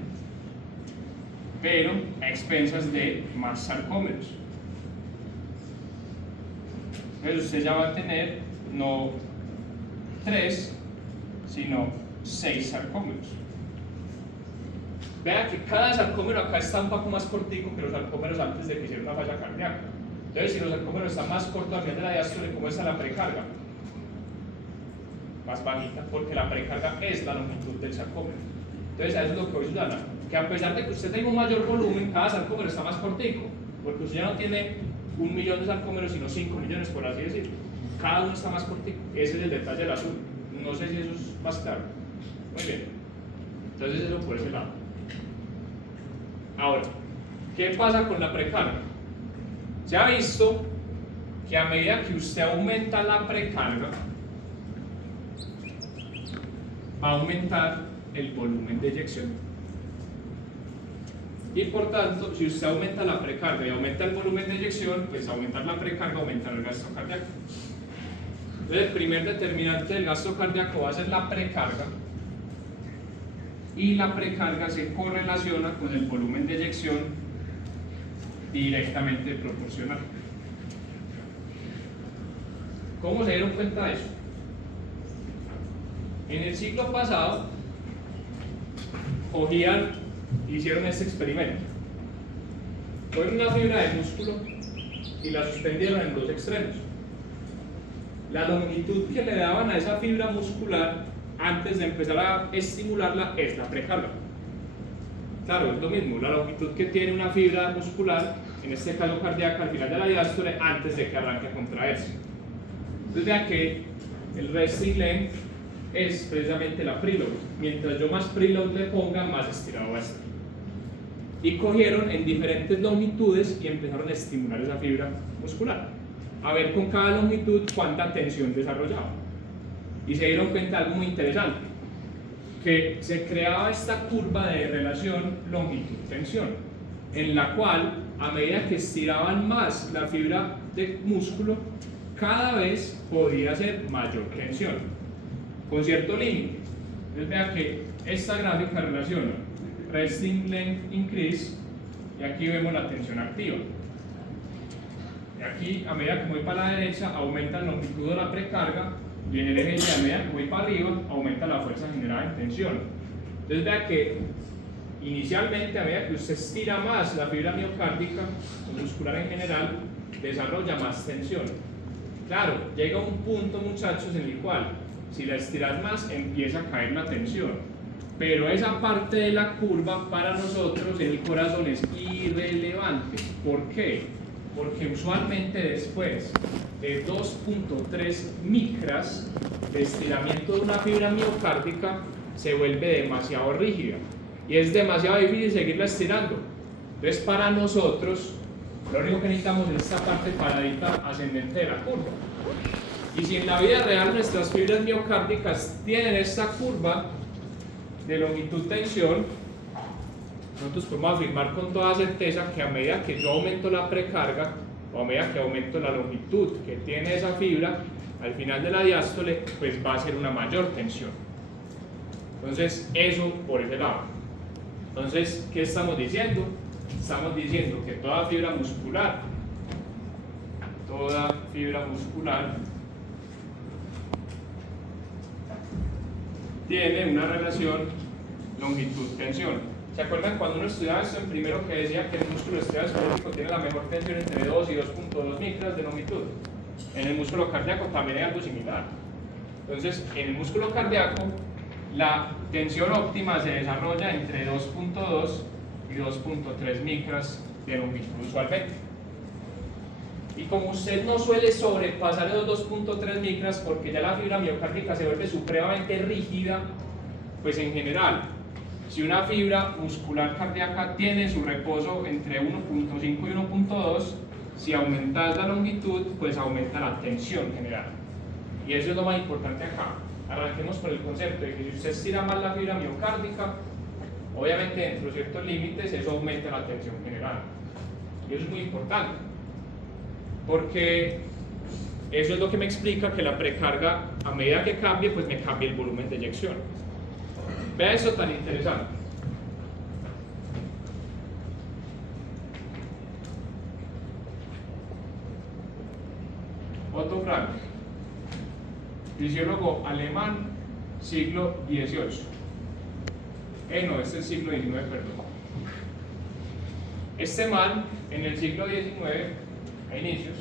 pero a expensas de más sarcómeros. Entonces usted ya va a tener no 3, sino 6 sarcómeros. Vea que cada sarcómero acá está un poco más cortico que los sarcómeros antes de que hiciera una falla cardíaca. Entonces, si los sarcómeros están más cortos al final de la diástole, ¿cómo está la precarga? Más bajita, porque la precarga es la longitud del sarcómero. Entonces, a eso es lo que hoy Susana, que a pesar de que usted tenga un mayor volumen, cada sarcómero está más cortico, porque usted ya no tiene 1 millón de sarcómeros, sino 5 millones, por así decirlo. Cada uno está más cortico. Ese es el detalle del azul. No sé si eso es más claro. Muy bien. Entonces, eso por ese lado. Ahora, ¿qué pasa con la precarga? Se ha visto que a medida que usted aumenta la precarga, va a aumentar el volumen de eyección. Y por tanto, si usted aumenta la precarga y aumenta el volumen de eyección, pues aumentar la precarga aumenta el gasto cardíaco. Entonces, el primer determinante del gasto cardíaco va a ser la precarga, y la precarga se correlaciona con el volumen de eyección directamente proporcional. ¿Cómo se dieron cuenta de eso? En el siglo pasado hicieron este experimento. Cogieron una fibra de músculo y la suspendieron en 2 extremos. La longitud que le daban a esa fibra muscular antes de empezar a estimularla es la precarga. Claro, es lo mismo, la longitud que tiene una fibra muscular, en este caso cardíaca, al final de la diástole, antes de que arranque a contraerse. Entonces vean que el resting length es precisamente la preload. Mientras yo más preload le ponga, más estirado va a estar. Y cogieron en diferentes longitudes y empezaron a estimular esa fibra muscular. A ver con cada longitud cuánta tensión desarrollaba. Y se dieron cuenta de algo muy interesante, que se creaba esta curva de relación longitud-tensión, en la cual a medida que estiraban más la fibra de músculo, cada vez podía ser mayor tensión, con cierto límite. Entonces vean que esta gráfica relaciona resting length increase, y aquí vemos la tensión activa. Y aquí, a medida que voy para la derecha, aumenta la longitud de la precarga, y en el eje Y, a medida que voy para arriba, aumenta la fuerza generada en tensión. Entonces vea que inicialmente, a medida que usted estira más la fibra miocárdica o muscular en general, desarrolla más tensión. Claro, llega un punto, muchachos, en el cual si la estiras más, empieza a caer la tensión. Pero esa parte de la curva para nosotros en el corazón es irrelevante. ¿Por qué? Porque usualmente después de 2.3 micras de estiramiento de una fibra miocárdica se vuelve demasiado rígida y es demasiado difícil seguirla estirando. Entonces para nosotros lo único que necesitamos es esta parte paradita ascendente de la curva. Y si en la vida real nuestras fibras miocárdicas tienen esta curva de longitud-tensión, nosotros podemos afirmar con toda certeza que a medida que yo aumento la precarga o a medida que aumento la longitud que tiene esa fibra, al final de la diástole, pues va a ser una mayor tensión. Entonces, eso por ese lado. Entonces, ¿qué estamos diciendo? Estamos diciendo que toda fibra muscular tiene una relación longitud-tensión. ¿Se acuerdan cuando uno estudiaba esto en primero que decía que el músculo estriado tiene la mejor tensión entre 2 y 2.2 micras de longitud? En el músculo cardíaco también hay algo similar. Entonces, en el músculo cardíaco, la tensión óptima se desarrolla entre 2.2 y 2.3 micras de longitud usualmente. Y como usted no suele sobrepasar esos 2.3 micras porque ya la fibra miocárdica se vuelve supremamente rígida, pues en general, si una fibra muscular cardíaca tiene su reposo entre 1.5 y 1.2, si aumentas la longitud, pues aumenta la tensión general. Y eso es lo más importante acá. Arranquemos por el concepto de que si usted estira más la fibra miocárdica, obviamente dentro de ciertos límites eso aumenta la tensión general. Y eso es muy importante, porque eso es lo que me explica que la precarga, a medida que cambie, pues me cambia el volumen de eyección. Vea eso tan interesante. Otto Frank, fisiólogo alemán, siglo XVIII. No, este es el siglo XIX, perdón. Este man, en el siglo XIX, a inicios,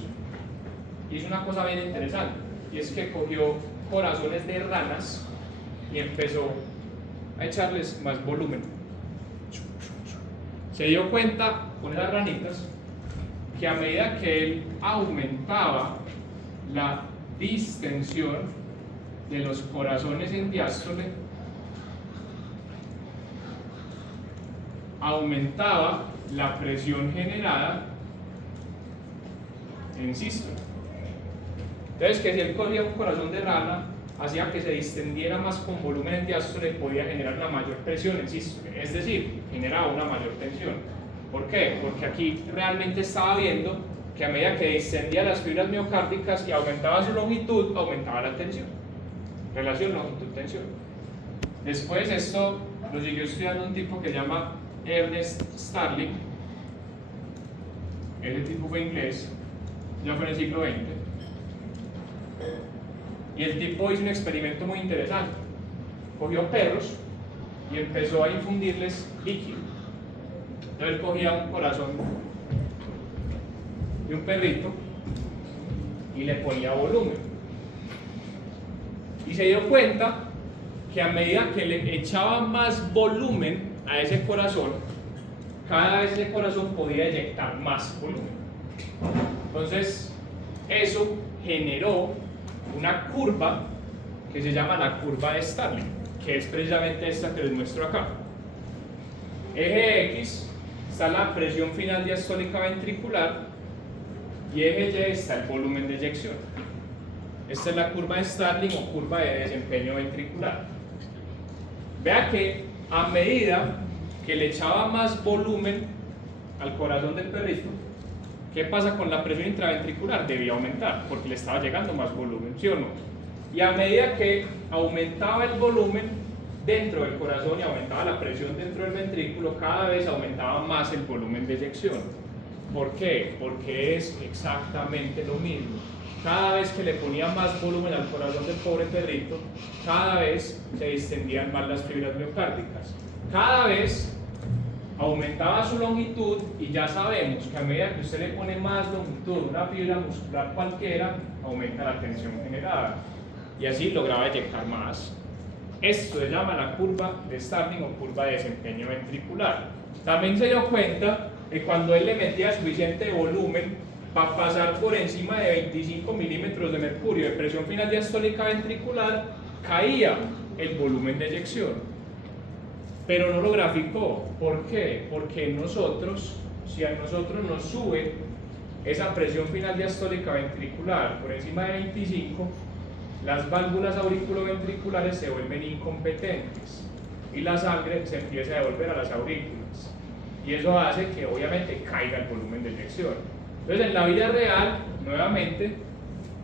hizo una cosa bien interesante, y es que cogió corazones de ranas y empezó a echarles más volumen. Se dio cuenta con esas ranitas que a medida que él aumentaba la distensión de los corazones en diástole, aumentaba la presión generada en sístole. Entonces, que si él cogía un corazón de rana, hacía que se distendiera más con volumen en diástole, podía generar una mayor presión en sístole, es decir, generaba una mayor tensión. ¿Por qué? Porque aquí realmente estaba viendo que a medida que distendía las fibras miocárdicas y aumentaba su longitud, aumentaba la tensión. Relación longitud-tensión. Después esto lo siguió estudiando un tipo que se llama Ernest Starling. Ese tipo fue inglés, ya fue en el siglo XX. Y el tipo hizo un experimento muy interesante. Cogió perros y empezó a infundirles líquido. Entonces él cogía un corazón de un perrito y le ponía volumen. Y se dio cuenta que a medida que le echaba más volumen a ese corazón, cada vez ese corazón podía eyectar más volumen. Entonces, eso generó una curva que se llama la curva de Starling, que es precisamente esta que les muestro acá. Eje X está la presión final diastólica ventricular y eje Y está el volumen de eyección. Esta es la curva de Starling o curva de desempeño ventricular. Vea que a medida que le echaba más volumen al corazón del perrito, ¿qué pasa con la presión intraventricular? Debía aumentar porque le estaba llegando más volumen, ¿sí o no? Y a medida que aumentaba el volumen dentro del corazón y aumentaba la presión dentro del ventrículo, cada vez aumentaba más el volumen de eyección. ¿Por qué? Porque es exactamente lo mismo. Cada vez que le ponía más volumen al corazón del pobre perrito, cada vez se distendían más las fibras miocárdicas. Cada vez aumentaba su longitud y ya sabemos que a medida que usted le pone más longitud a una fibra muscular cualquiera, aumenta la tensión generada y así lograba eyectar más. Esto se llama la curva de Starling o curva de desempeño ventricular. También se dio cuenta que cuando él le metía suficiente volumen para pasar por encima de 25 milímetros de mercurio de presión final diastólica ventricular, caía el volumen de eyección. Pero no lo graficó. ¿Por qué? Porque si a nosotros nos sube esa presión final diastólica ventricular por encima de 25, las válvulas auriculoventriculares se vuelven incompetentes y la sangre se empieza a devolver a las aurículas. Y eso hace que obviamente caiga el volumen de eyección. Entonces, en la vida real, nuevamente,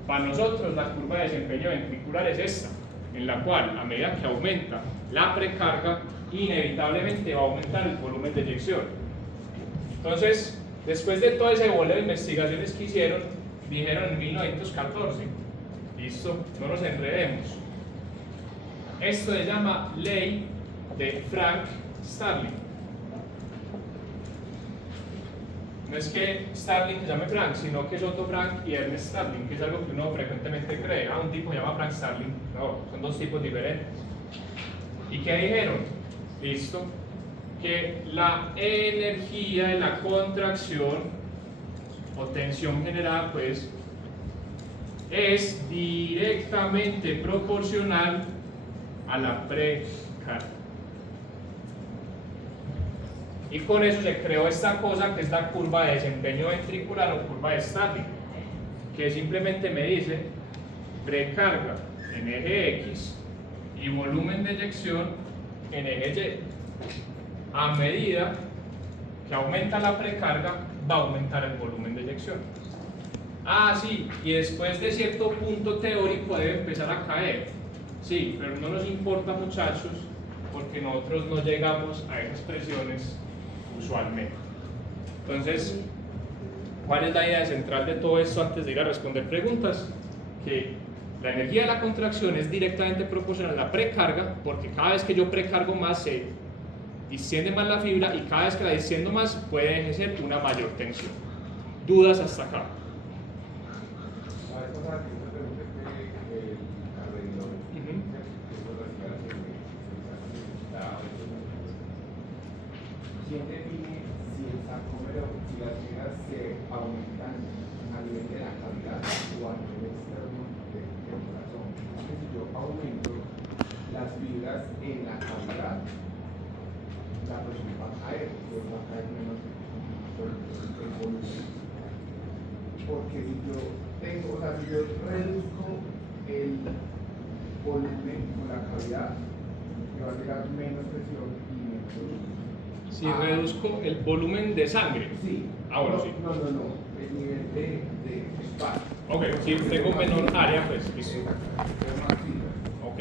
para nosotros la curva de desempeño ventricular es esta. en la cual a medida que aumenta la precarga, inevitablemente va a aumentar el volumen de eyección. Entonces, después de todo ese boleo de investigaciones que hicieron, dijeron en 1914, listo, no nos enredemos. Esto se llama ley de Frank-Starling. No es que Starling se llame Frank, sino que es Otto Frank y Ernest Starling, que es algo que uno frecuentemente cree. Un tipo se llama Frank Starling. No, son dos tipos diferentes. ¿Y qué dijeron? Listo. Que la energía de la contracción o tensión generada, pues, es directamente proporcional a la precarga. Y con eso se creó esta cosa que es la curva de desempeño ventricular o curva de Starling, que simplemente me dice precarga en eje X y volumen de eyección en eje Y. A medida que aumenta la precarga, va a aumentar el volumen de eyección. Ah, sí, y después de cierto punto teórico debe empezar a caer. Sí, pero no nos importa, muchachos, porque nosotros no llegamos a esas presiones usualmente. Entonces, ¿cuál es la idea central de todo esto antes de ir a responder preguntas? Que la energía de la contracción es directamente proporcional a la precarga, porque cada vez que yo precargo más se distiende más la fibra y cada vez que la distiendo más puede ejercer una mayor tensión. ¿Dudas hasta acá? ¿Quién define si el sarcómero y las fibras se aumentan a nivel de la cavidad o a nivel externo del corazón? Es que si yo aumento las fibras en la cavidad, la presión va a caer, pues va a caer menos por el volumen. Porque si yo tengo, o sea, si yo reduzco el volumen con la cavidad, me va a llegar menos presión y menos volumen. Si reduzco el volumen de sangre. Sí. Bueno, no, sí. No. El nivel de espacio. Ok, si tengo menor área, pues listo. Tengo más fibras. Ok.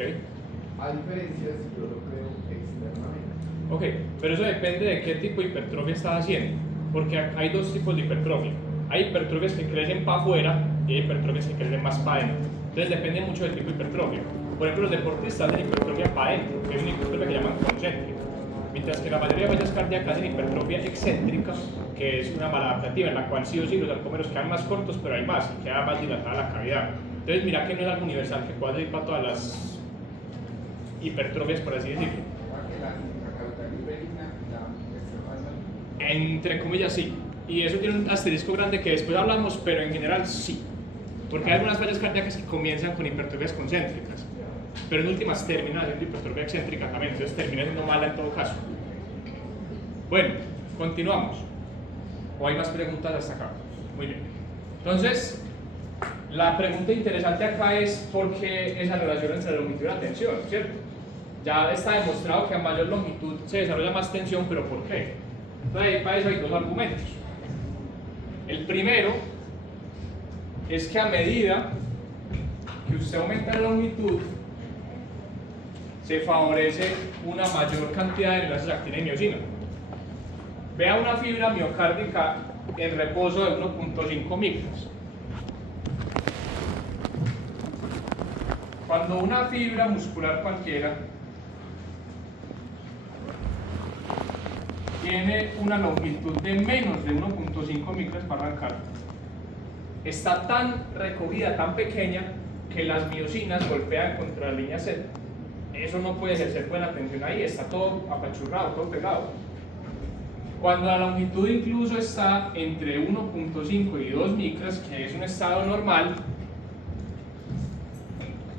A diferencia si yo lo creo externamente. Ok, pero eso depende de qué tipo de hipertrofia estás haciendo. Porque hay dos tipos de hipertrofia. Hay hipertrofias que crecen para afuera y hay hipertrofias que crecen más para adentro. Entonces depende mucho del tipo de hipertrofia. Por ejemplo, los deportistas hacen hipertrofia para adentro, que es una hipertrofia que llaman concéntrica. Mientras que la mayoría de fallas cardíacas hacen hipertrofia excéntrica, que es una maladaptativa en la cual sí o sí los sarcómeros quedan más cortos, pero hay más y queda más dilatada la cavidad. Entonces, mira que no es algo universal que pueda servir para todas las hipertrofias, por así decirlo. Entre comillas, sí. Y eso tiene un asterisco grande que después hablamos, pero en general sí. Porque hay algunas fallas cardíacas que comienzan con hipertrofias concéntricas, pero en últimas terminan haciendo hipertrofia excéntrica también, entonces termina siendo mala en todo caso. Bueno, continuamos. ¿O hay más preguntas hasta acá? Muy bien. Entonces, la pregunta interesante acá es ¿por qué esa relación entre la longitud y la tensión? ¿Cierto? Ya está demostrado que a mayor longitud se desarrolla más tensión, pero ¿por qué? Entonces, para eso hay dos argumentos. El primero es que a medida que usted aumenta la longitud, se favorece una mayor cantidad de enlaces actina y miocina. Vea una fibra miocárdica en reposo de 1.5 micras. Cuando una fibra muscular cualquiera tiene una longitud de menos de 1.5 micras para arrancar, está tan recogida, tan pequeña, que las miocinas golpean contra la línea Z. Eso no puede ejercer buena tensión ahí, está todo apachurrado, todo pegado. Cuando la longitud incluso está entre 1.5 y 2 micras, que es un estado normal,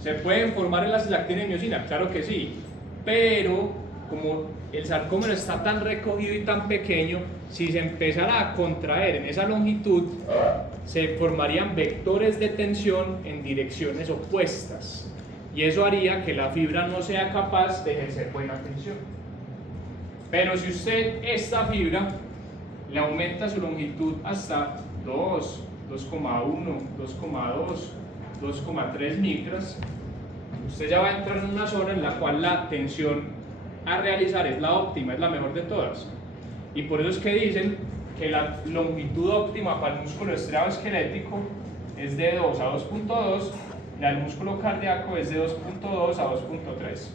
¿se pueden formar enlaces de actina y miocina? Claro que sí, pero como el sarcómero está tan recogido y tan pequeño, si se empezara a contraer en esa longitud, se formarían vectores de tensión en direcciones opuestas. Y eso haría que la fibra no sea capaz de ejercer buena tensión. Pero si usted esta fibra le aumenta su longitud hasta 2, 2,1, 2,2, 2,3 micras, usted ya va a entrar en una zona en la cual la tensión a realizar es la óptima, es la mejor de todas. Y por eso es que dicen que la longitud óptima para el músculo estriado esquelético es de 2 a 2.2 y la del músculo cardíaco es de 2.2 a 2.3.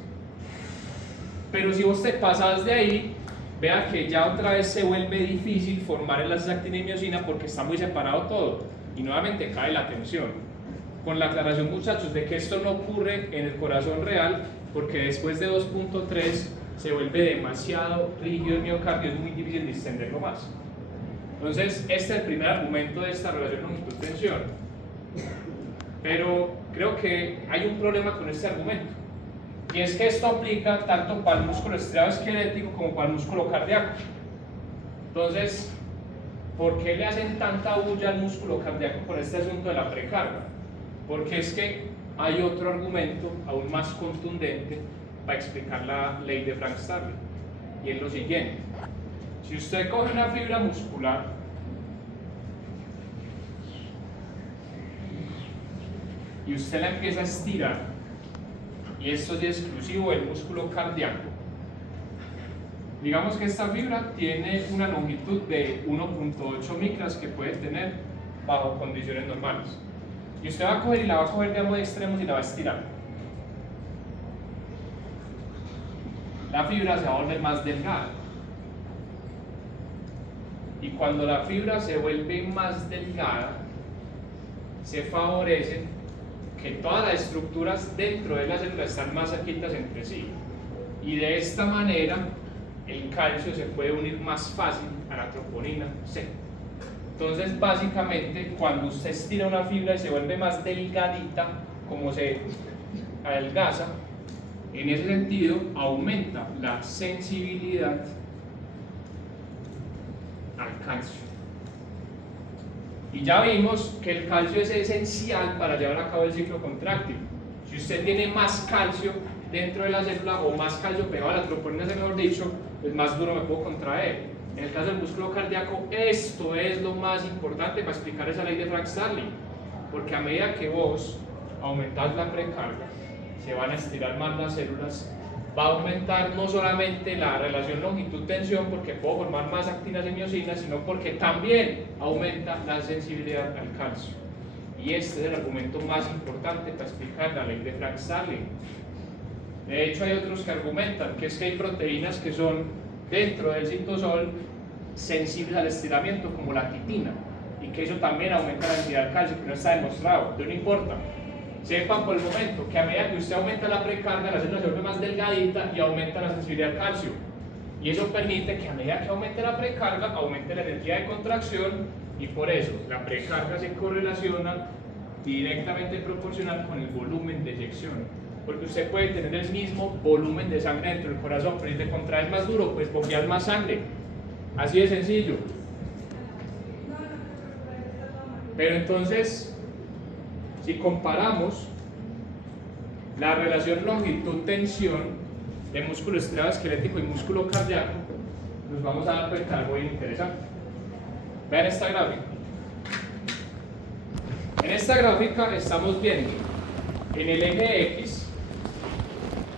Pero si vos te pasas de ahí, vea que ya otra vez se vuelve difícil formar enlaces actina y miosina porque está muy separado todo y nuevamente cae la tensión. Con la aclaración, muchachos, de que esto no ocurre en el corazón real porque después de 2.3 se vuelve demasiado rígido el miocardio, es muy difícil distenderlo más. Entonces, este es el primer argumento de esta relación longitud-tensión. Pero creo que hay un problema con este argumento. Y es que esto aplica tanto para el músculo estriado esquelético como para el músculo cardíaco. Entonces, ¿por qué le hacen tanta bulla al músculo cardíaco con este asunto de la precarga? Porque es que hay otro argumento aún más contundente para explicar la ley de Frank-Starling. Y es lo siguiente. Si usted coge una fibra muscular y usted la empieza a estirar, y esto es exclusivo del músculo cardíaco. Digamos que esta fibra tiene una longitud de 1.8 micras que puede tener bajo condiciones normales. Y usted va a coger y la va a coger de ambos extremos y la va a estirar. La fibra se va a volver más delgada. Y cuando la fibra se vuelve más delgada, se favorece que todas las estructuras dentro de la célula están más cerquitas entre sí y de esta manera el calcio se puede unir más fácil a la troponina C. Entonces básicamente cuando usted estira una fibra y se vuelve más delgadita, como se adelgaza, en ese sentido aumenta la sensibilidad al calcio. Y ya vimos que el calcio es esencial para llevar a cabo el ciclo contráctil. Si usted tiene más calcio dentro de la célula o más calcio pegado a la troponina, mejor dicho, pues más duro me puedo contraer. En el caso del músculo cardíaco, esto es lo más importante para explicar esa ley de Frank-Starling. Porque a medida que vos aumentás la precarga, se van a estirar más las células, va a aumentar no solamente la relación longitud-tensión porque puedo formar más actinas y miosinas, sino porque también aumenta la sensibilidad al calcio. Y este es el argumento más importante para explicar la ley de Frank-Starling. De hecho, hay otros que argumentan que es que hay proteínas que son dentro del citosol sensibles al estiramiento, como la quitina, y que eso también aumenta la densidad del calcio, que no está demostrado, pero no importa. Sepan por el momento que a medida que usted aumenta la precarga, la célula se vuelve más delgadita y aumenta la sensibilidad al calcio. Y eso permite que a medida que aumente la precarga, aumente la energía de contracción y por eso la precarga se correlaciona directamente proporcional con el volumen de eyección. Porque usted puede tener el mismo volumen de sangre dentro del corazón, pero si te contraes más duro, pues bombeas más sangre. Así de sencillo. Pero entonces, si comparamos la relación longitud-tensión de músculo estriado esquelético y músculo cardíaco, nos vamos a dar cuenta de algo bien interesante. Vean esta gráfica. En esta gráfica estamos viendo en el eje X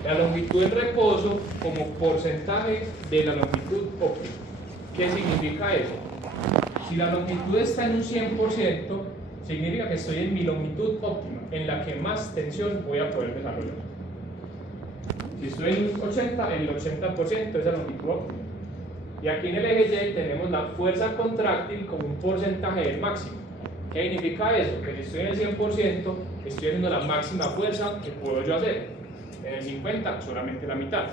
la longitud en reposo como porcentaje de la longitud óptima. ¿Qué significa eso? Si la longitud está en un 100%, significa que estoy en mi longitud óptima, en la que más tensión voy a poder desarrollar. Si estoy en un 80, en el 80% es la longitud óptima. Y aquí en el eje Y tenemos la fuerza contráctil como un porcentaje del máximo. ¿Qué significa eso? Que si estoy en el 100%, estoy haciendo la máxima fuerza que puedo yo hacer. En el 50, solamente la mitad.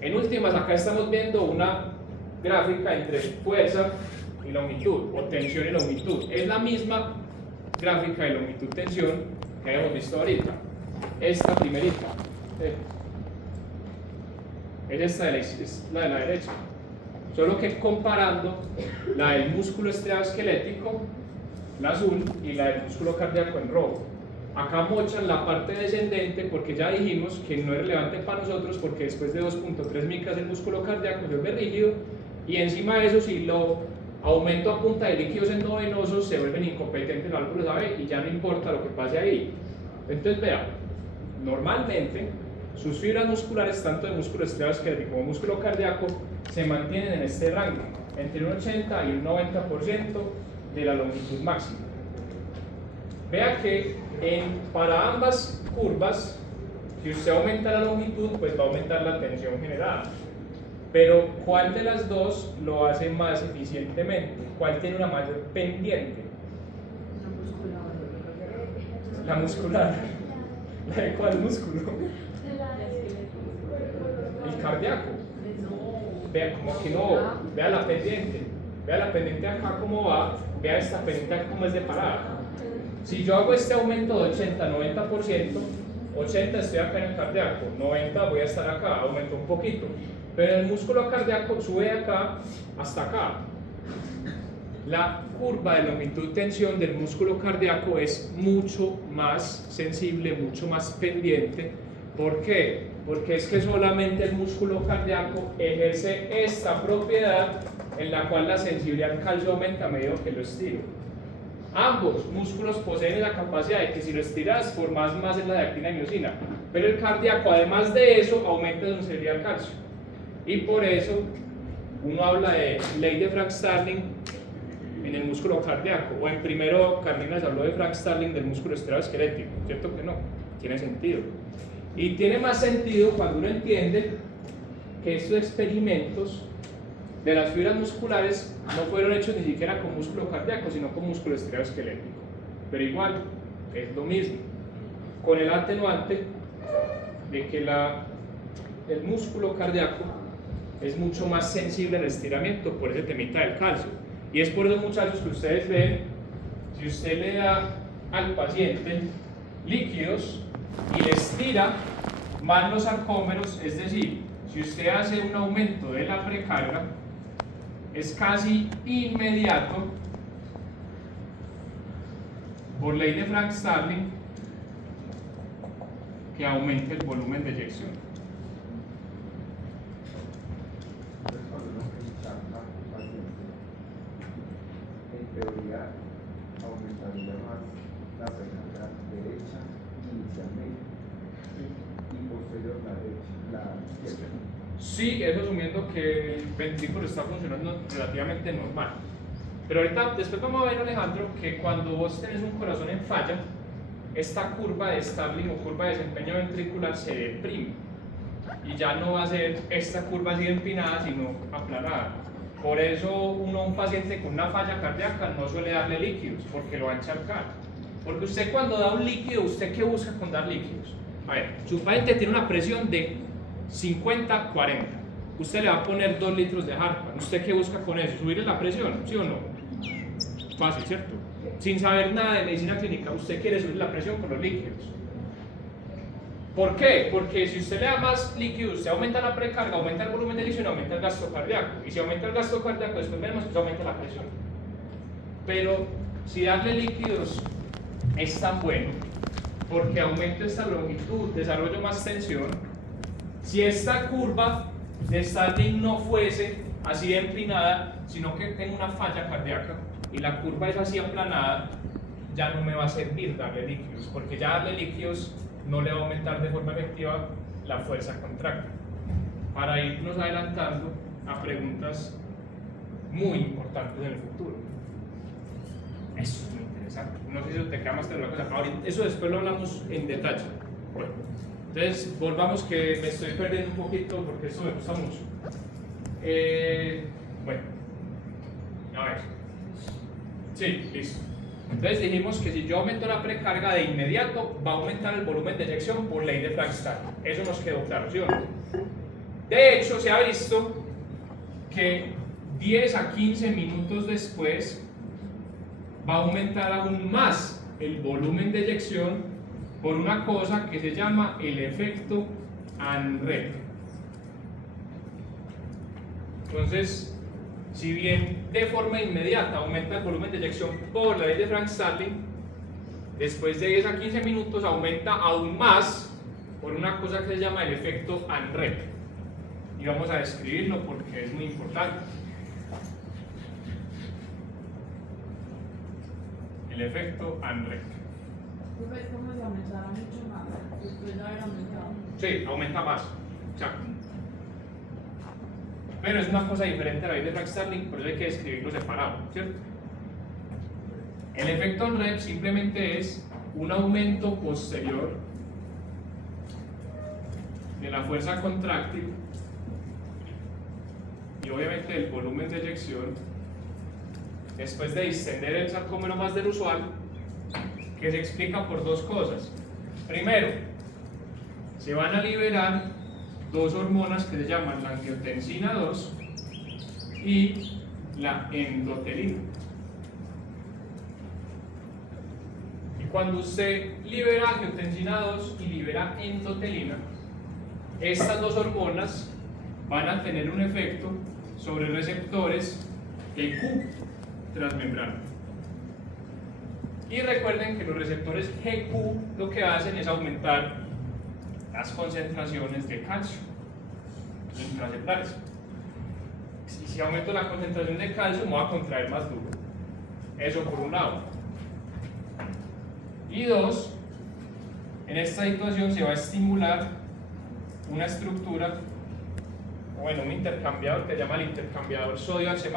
En últimas, acá estamos viendo una gráfica entre fuerza y longitud, o tensión y longitud. Es la misma gráfica de longitud-tensión que hemos visto ahorita. Esta primerita es la de la derecha. Solo que comparando la del músculo estriado esquelético, la azul, y la del músculo cardíaco en rojo. Acá mochan la parte descendente porque ya dijimos que no es relevante para nosotros porque después de 2.3 micras el músculo cardíaco se vuelve rígido y encima de eso si lo aumento a punta de líquidos endovenosos se vuelven incompetentes los válvulas AB y ya no importa lo que pase ahí. Entonces vean, normalmente sus fibras musculares, tanto de músculo estriado-esquelético como músculo cardíaco, se mantienen en este rango, entre un 80 y un 90% de la longitud máxima. Vea que para ambas curvas, si usted aumenta la longitud, pues va a aumentar la tensión generada. Pero ¿cuál de las dos lo hace más eficientemente? ¿Cuál tiene una mayor pendiente? La muscular. ¿La de cuál músculo? El cardíaco. Vea como que no, vea la pendiente. Vea la pendiente acá cómo va, vea esta pendiente acá cómo es de parada. Si yo hago este aumento de 80-90%, 80 estoy acá en el cardíaco, 90 voy a estar acá, aumento un poquito. Pero el músculo cardíaco sube acá hasta acá. La curva de longitud-tensión del músculo cardíaco es mucho más sensible, mucho más pendiente. ¿Por qué? Porque es que solamente el músculo cardíaco ejerce esta propiedad en la cual la sensibilidad al calcio aumenta a medida que lo estiro. Ambos músculos poseen la capacidad de que si lo estiras formas más en la de actina y miosina, pero el cardíaco además de eso aumenta la sensibilidad al calcio. Y por eso uno habla de ley de Frank Starling en el músculo cardíaco, o en primero Carlinas habló de Frank Starling del músculo estriado-esquelético, ¿cierto que no? Tiene sentido. Y tiene más sentido cuando uno entiende que estos experimentos de las fibras musculares no fueron hechos ni siquiera con músculo cardíaco, sino con músculo estriado-esquelético. Pero igual, es lo mismo, con el atenuante de que el músculo cardíaco es mucho más sensible al estiramiento por ese temita del calcio. Y es por eso, muchachos, que ustedes ven, si usted le da al paciente líquidos y le estira más los sarcómeros, es decir, si usted hace un aumento de la precarga, es casi inmediato, por ley de Frank Starling, que aumente el volumen de eyección. Entonces, cuando uno pincha a un paciente, en teoría aumentaría más la precarga derecha inicialmente y posterior la derecha, la izquierda. Sí, eso asumiendo que el ventrículo está funcionando relativamente normal. Pero ahorita, después vamos a ver, Alejandro, que cuando vos tenés un corazón en falla, esta curva de Starling o curva de desempeño ventricular se deprime. Y ya no va a ser esta curva así empinada, sino aplanada. Por eso un paciente con una falla cardíaca no suele darle líquidos, porque lo va a encharcar. Porque usted cuando da un líquido, ¿usted qué busca con dar líquidos? A ver, su paciente tiene una presión de 50-40. Usted le va a poner 2 litros de Hartmann. ¿Usted qué busca con eso? ¿Subirle la presión? ¿Sí o no? Fácil, ¿cierto? Sin saber nada de medicina clínica, usted quiere subir la presión con los líquidos. ¿Por qué? Porque si usted le da más líquidos, usted aumenta la precarga, aumenta el volumen de eyección, aumenta el gasto cardíaco. Y si aumenta el gasto cardíaco, después veremos que aumenta la presión. Pero si darle líquidos es tan bueno, porque aumenta esta longitud, desarrollo más tensión. Si esta curva de Starling no fuese así empinada, sino que tengo una falla cardíaca y la curva es así aplanada, ya no me va a servir darle líquidos, porque ya darle líquidos no le va a aumentar de forma efectiva la fuerza contráctil. Para irnos adelantando a preguntas muy importantes en el futuro. Eso es muy interesante. No sé si te queda más claro la cosa. Ahorita, eso después lo hablamos en detalle. Bueno, entonces volvamos, que me estoy perdiendo un poquito porque esto me gusta mucho. Bueno, a ver. Sí, listo. Entonces dijimos que si yo aumento la precarga, de inmediato va a aumentar el volumen de eyección por ley de Frank Starling. Eso nos quedó claro, ¿sí o no? De hecho, se ha visto que 10 a 15 minutos después va a aumentar aún más el volumen de eyección por una cosa que se llama el efecto ANREP. Entonces, si bien de forma inmediata aumenta el volumen de eyección por la ley de Frank Starling, después de 10 a 15 minutos aumenta aún más por una cosa que se llama el efecto ANREP. Y vamos a describirlo porque es muy importante. El efecto ANREP. Pero es como si aumentara mucho más, después de haber aumentado. Sí, aumenta más. Exacto. Pero es una cosa diferente a la ley de Frank Starling, por eso hay que escribirlo separado, ¿cierto? El efecto en rep simplemente es un aumento posterior de la fuerza contráctil y obviamente del volumen de eyección después de distender el sarcómero más del usual, que se explica por dos cosas. Primero, se van a liberar dos hormonas que se llaman la angiotensina 2 y la endotelina. Y cuando usted libera angiotensina 2 y libera endotelina, estas dos hormonas van a tener un efecto sobre receptores de Q transmembrana. Y recuerden que los receptores GQ lo que hacen es aumentar las concentraciones de calcio intracelulares. Si aumento la concentración de calcio, me voy a contraer más duro. Eso por un lado. Y dos, en esta situación se va a estimular una estructura, bueno, un intercambiador que se llama el intercambiador sodio H+.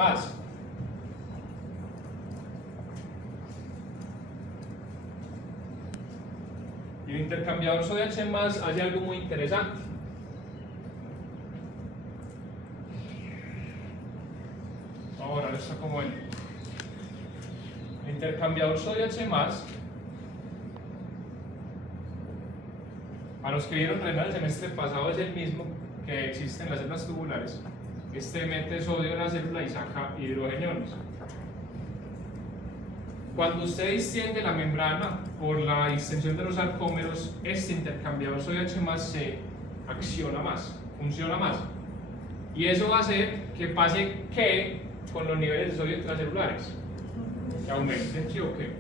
Y el intercambiador sodio H+ hace algo muy interesante. Ahora está como el intercambiador sodio H+, a los que vieron renal el semestre pasado, es el mismo que existe en las células tubulares. Este mete sodio en la célula y saca hidrogeniones. Cuando usted distiende la membrana por la distensión de los sarcómeros, este intercambiador sodio H+ se acciona más, funciona más. Y eso va a hacer que pase ¿qué? Con los niveles de sodio intracelulares. Que aumenten, ¿sí o qué?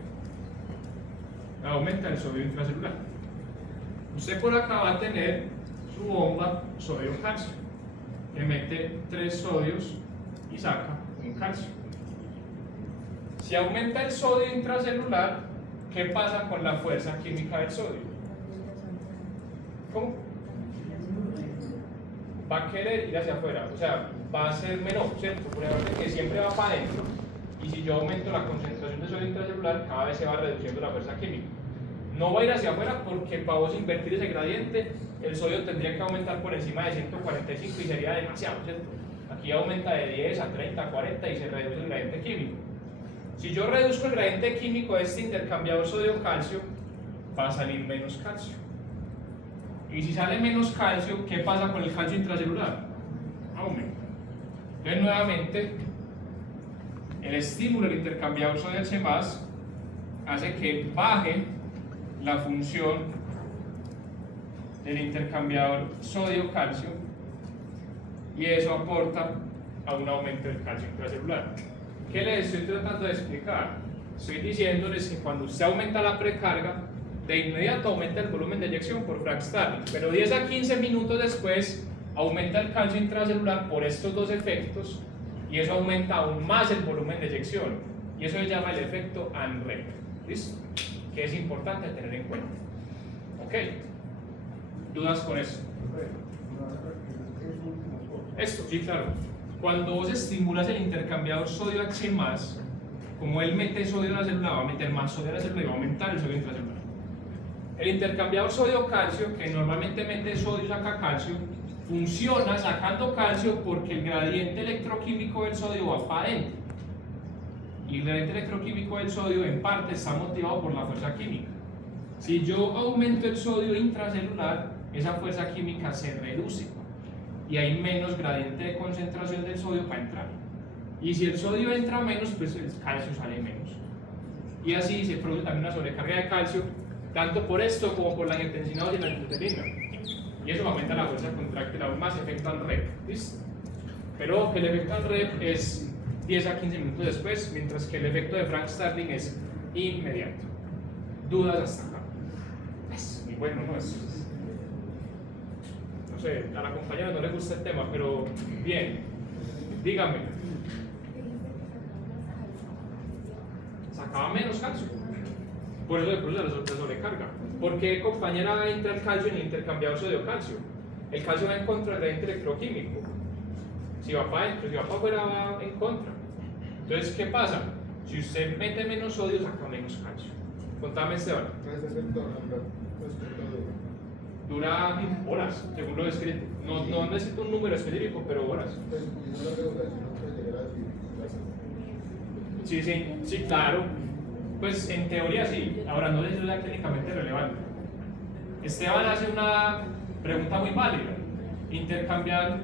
Aumenta el sodio intracelular. Usted por acá va a tener su bomba sodio-calcio, que mete 3 sodios y saca un calcio. Si aumenta el sodio intracelular, ¿qué pasa con la fuerza química del sodio? ¿Cómo? Va a querer ir hacia afuera, o sea, va a ser menor, ¿cierto? Por ejemplo, que siempre va para adentro. Y si yo aumento la concentración de sodio intracelular, cada vez se va reduciendo la fuerza química. No va a ir hacia afuera porque para vos invertir ese gradiente, el sodio tendría que aumentar por encima de 145 y sería demasiado, ¿cierto? Aquí aumenta de 10 a 30, a 40 y se reduce el gradiente químico. Si yo reduzco el gradiente químico de este intercambiador sodio-calcio, va a salir menos calcio. Y si sale menos calcio, ¿qué pasa con el calcio intracelular? Aumenta. Entonces, nuevamente, el estímulo del intercambiador sodio H+ hace que baje la función del intercambiador sodio-calcio y eso aporta a un aumento del calcio intracelular. ¿Qué les estoy tratando de explicar? Estoy diciéndoles que cuando usted aumenta la precarga, de inmediato aumenta el volumen de eyección por Frank Starling, pero 10 a 15 minutos después aumenta el calcio intracelular por estos dos efectos y eso aumenta aún más el volumen de eyección y eso se llama el efecto ANREP. ¿Listo? Que es importante tener en cuenta. ¿Ok? ¿Dudas con eso? Esto, sí, claro. Cuando vos estimulas el intercambiador sodio H+, como él mete sodio en la célula, va a meter más sodio en la célula y va a aumentar el sodio intracelular. El intercambiador sodio-calcio, que normalmente mete sodio y saca calcio, funciona sacando calcio porque el gradiente electroquímico del sodio va para adentro. Y el gradiente electroquímico del sodio en parte está motivado por la fuerza química. Si yo aumento el sodio intracelular, esa fuerza química se reduce y hay menos gradiente de concentración del sodio para entrar. Y si el sodio entra menos, pues el calcio sale menos. Y así se produce también una sobrecarga de calcio, tanto por esto como por la angiotensina 2 y la endotelina. Y eso aumenta la fuerza contráctil aún más, efecto ANREP. ¿Listo? Pero que el efecto ANREP es 10 a 15 minutos después, mientras que el efecto de Frank Starling es inmediato. ¿Dudas hasta acá? Es muy bueno, ¿no? No sé, a la compañera no le gusta el tema, pero bien, dígame. ¿Sacaba menos calcio? Por eso le produce la sobrecarga. ¿Por qué, compañera, entra el calcio en el intercambiador sodio-calcio? El calcio va en contra del gradiente electroquímico. Si va para adentro, si va para afuera, va en contra. Entonces, ¿qué pasa? Si usted mete menos sodio, saca menos calcio. Contame, Esteban. Dura horas, según lo descrito. No necesito un número específico, pero horas. Sí, claro. Pues en teoría sí. Ahora no es la técnicamente relevante. Esteban hace una pregunta muy válida. Intercambiar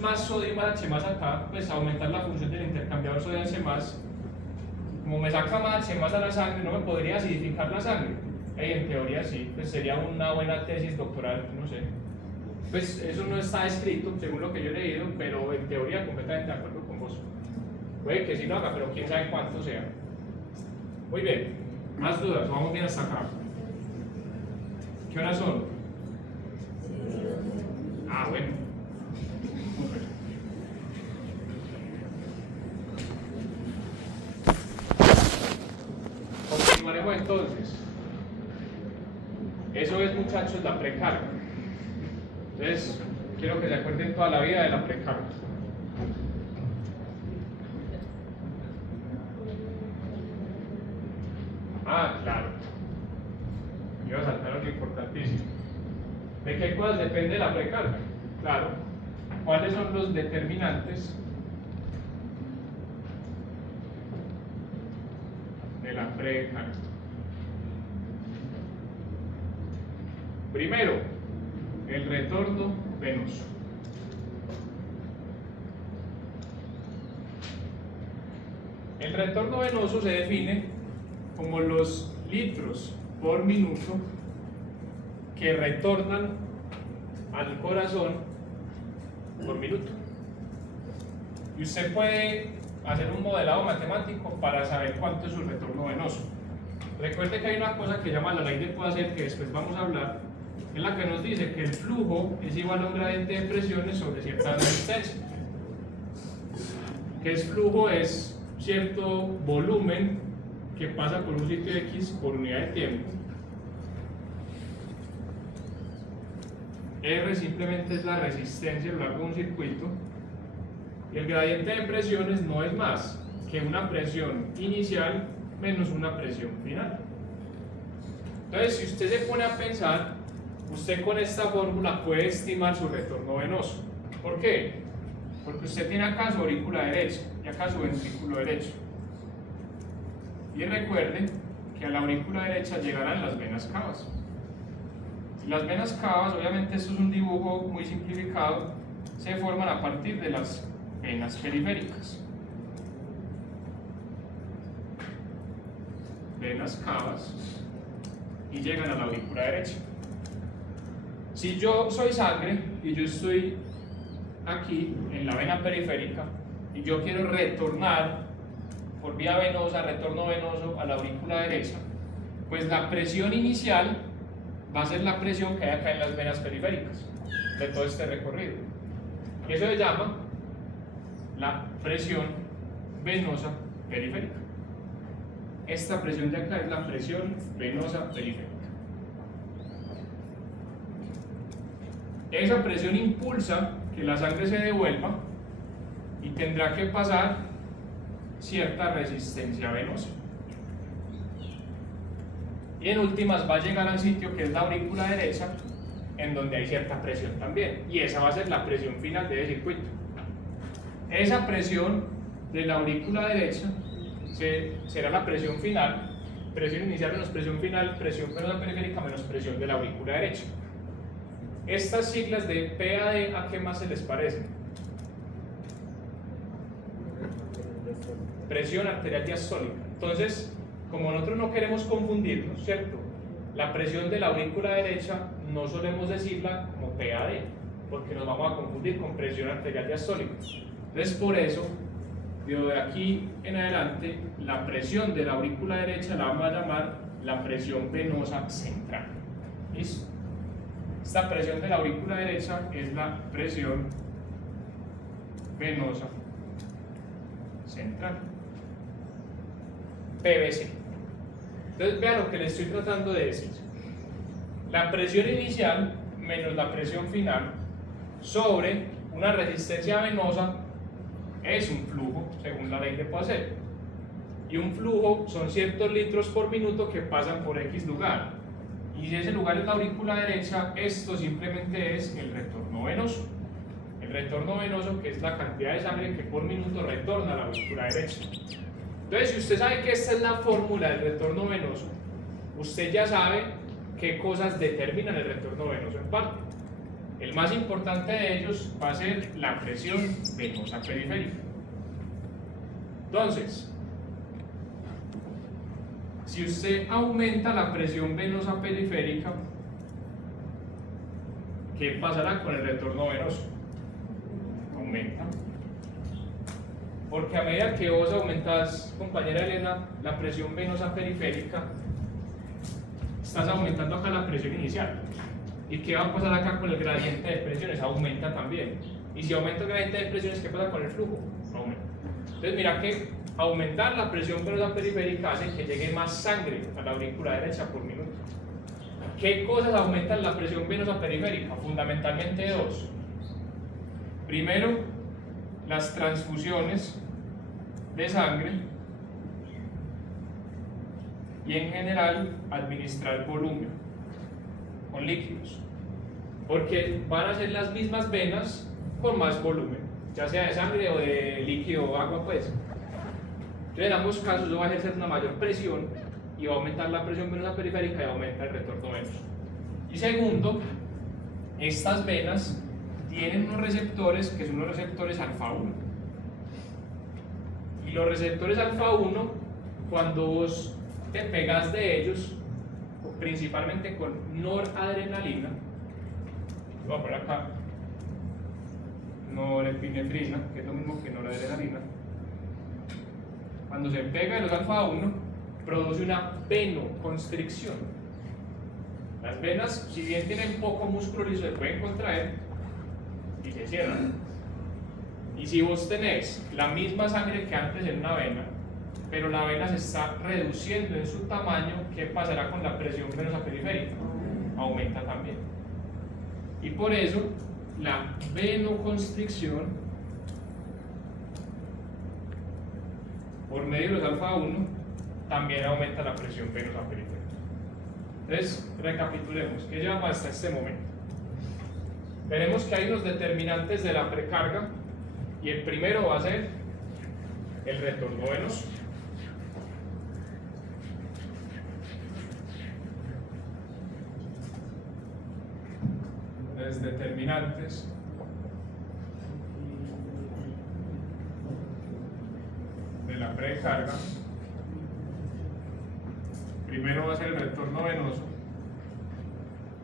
más sodio y más H más acá, pues aumentar la función del intercambiador sodio H más. Como me saca más H más a la sangre, ¿no me podría acidificar la sangre? En teoría sí, pues sería una buena tesis doctoral, no sé. Pues eso no está escrito, según lo que yo he leído, pero en teoría completamente de acuerdo con vos. Puede que sí lo haga, pero quién sabe cuánto sea. Muy bien, más dudas, vamos bien hasta acá. ¿Qué horas son? Ah, bueno. Continuaremos entonces. Eso es, muchachos, la precarga. Entonces, quiero que se acuerden toda la vida de la precarga. Ah, claro. Iba a saltar algo importantísimo. ¿De qué cosas depende la precarga? Claro. ¿Cuáles son los determinantes de la precarga? Primero, el retorno venoso. El retorno venoso se define como los litros por minuto que retornan al corazón por minuto. Y usted puede hacer un modelado matemático para saber cuánto es su retorno venoso. Recuerde que hay una cosa que se llama la ley de Poiseuille, que después vamos a hablar, en la que nos dice que el flujo es igual a un gradiente de presiones sobre cierta resistencia. Que es flujo es cierto volumen que pasa por un sitio X por unidad de tiempo. R simplemente es la resistencia a lo largo de un circuito. Y el gradiente de presiones no es más que una presión inicial menos una presión final. Entonces, si usted se pone a pensar, usted con esta fórmula puede estimar su retorno venoso. ¿Por qué? Porque usted tiene acá su aurícula derecha y acá su ventrículo derecho. Y recuerden que a la aurícula derecha llegarán las venas cavas. Las venas cavas, obviamente esto es un dibujo muy simplificado, se forman a partir de las venas periféricas. Venas cavas y llegan a la aurícula derecha. Si yo soy sangre y yo estoy aquí en la vena periférica y yo quiero retornar por vía venosa, retorno venoso a la aurícula derecha, pues la presión inicial va a ser la presión que hay acá en las venas periféricas de todo este recorrido. Y eso se llama la presión venosa periférica. Esta presión de acá es la presión venosa periférica. Esa presión impulsa que la sangre se devuelva y tendrá que pasar cierta resistencia venosa. Y en últimas va a llegar al sitio que es la aurícula derecha, en donde hay cierta presión también. Y esa va a ser la presión final de ese circuito. Esa presión de la aurícula derecha será la presión final, presión inicial menos presión final, presión venosa periférica menos presión de la aurícula derecha. Estas siglas de PAD, ¿a qué más se les parecen? Presión arterial diastólica. Entonces, como nosotros no queremos confundirnos, ¿cierto? La presión de la aurícula derecha no solemos decirla como PAD, porque nos vamos a confundir con presión arterial diastólica. Entonces, por eso, de aquí en adelante, la presión de la aurícula derecha la vamos a llamar la presión venosa central. ¿Listo? Esta presión de la aurícula derecha es la presión venosa central, PVC. Entonces vean lo que les estoy tratando de decir. La presión inicial menos la presión final sobre una resistencia venosa es un flujo, según la ley de Poiseuille. Y un flujo son ciertos litros por minuto que pasan por X lugar. Y si ese lugar es la aurícula derecha, esto simplemente es el retorno venoso. El retorno venoso, que es la cantidad de sangre que por minuto retorna a la aurícula derecha. Entonces, si usted sabe que esta es la fórmula del retorno venoso, usted ya sabe qué cosas determinan el retorno venoso en parte. El más importante de ellos va a ser la presión venosa periférica. Entonces, si usted aumenta la presión venosa periférica, ¿qué pasará con el retorno venoso? Aumenta. Porque a medida que vos aumentas, compañera Elena, la presión venosa periférica, estás aumentando acá la presión inicial. ¿Y qué va a pasar acá con el gradiente de presiones? Aumenta también. Y si aumenta el gradiente de presiones, ¿qué pasa con el flujo? Aumenta. Entonces mira que aumentar la presión venosa periférica hace que llegue más sangre a la aurícula derecha por minuto. ¿Qué cosas aumentan la presión venosa periférica? Fundamentalmente dos. Primero, las transfusiones de sangre y en general administrar volumen con líquidos, porque van a ser las mismas venas con más volumen, ya sea de sangre o de líquido o agua, pues. Entonces en ambos casos eso va a ejercer una mayor presión y va a aumentar la presión venosa periférica y aumenta el retorno venoso. Y segundo, estas venas tienen unos receptores que son los receptores alfa 1. Y los receptores alfa 1, cuando vos te pegas de ellos, principalmente con noradrenalina, voy a poner acá, norepinefrina, que es lo mismo que noradrenalina, cuando se pega de los alfa 1, produce una venoconstricción. Las venas, si bien tienen poco músculo liso, se pueden contraer y se cierran. Y si vos tenés la misma sangre que antes en una vena, pero la vena se está reduciendo en su tamaño, ¿qué pasará con la presión venosa periférica? Aumenta también. Y por eso la venoconstricción por medio de los alfa 1 también aumenta la presión venosa periférica. Entonces, recapitulemos, ¿qué llevamos hasta este momento? Veremos que hay unos determinantes de la precarga y el primero va a ser el retorno venoso. Los determinantes de la precarga. Primero va a ser el retorno venoso,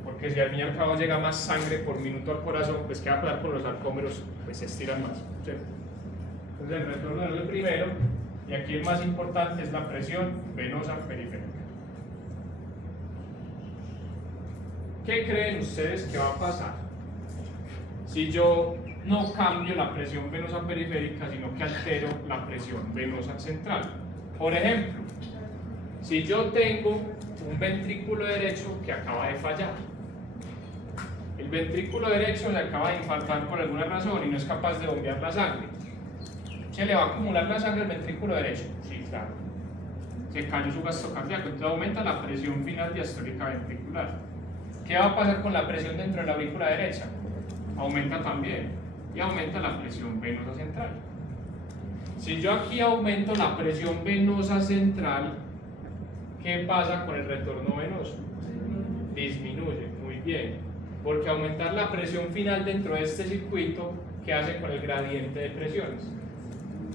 porque si al fin y al cabo llega más sangre por minuto al corazón, pues ¿qué va a pasar con los arcómeros? Pues se estiran más, ¿sí? Entonces el retorno venoso es el primero, y aquí el más importante es la presión venosa periférica. ¿Qué creen ustedes que va a pasar si yo no cambio la presión venosa periférica, sino que altero la presión venosa central? Por ejemplo, si yo tengo un ventrículo derecho que acaba de fallar, el ventrículo derecho se acaba de infartar por alguna razón y no es capaz de bombear la sangre, ¿se le va a acumular la sangre al ventrículo derecho? Sí, claro. Se cayó su gasto cardíaco, entonces aumenta la presión final diastólica ventricular. ¿Qué va a pasar con la presión dentro de la aurícula derecha? Aumenta también, y aumenta la presión venosa central. Si yo aquí aumento la presión venosa central, ¿qué pasa con el retorno venoso? Disminuye, muy bien, porque aumentar la presión final dentro de este circuito, ¿qué hace con el gradiente de presiones?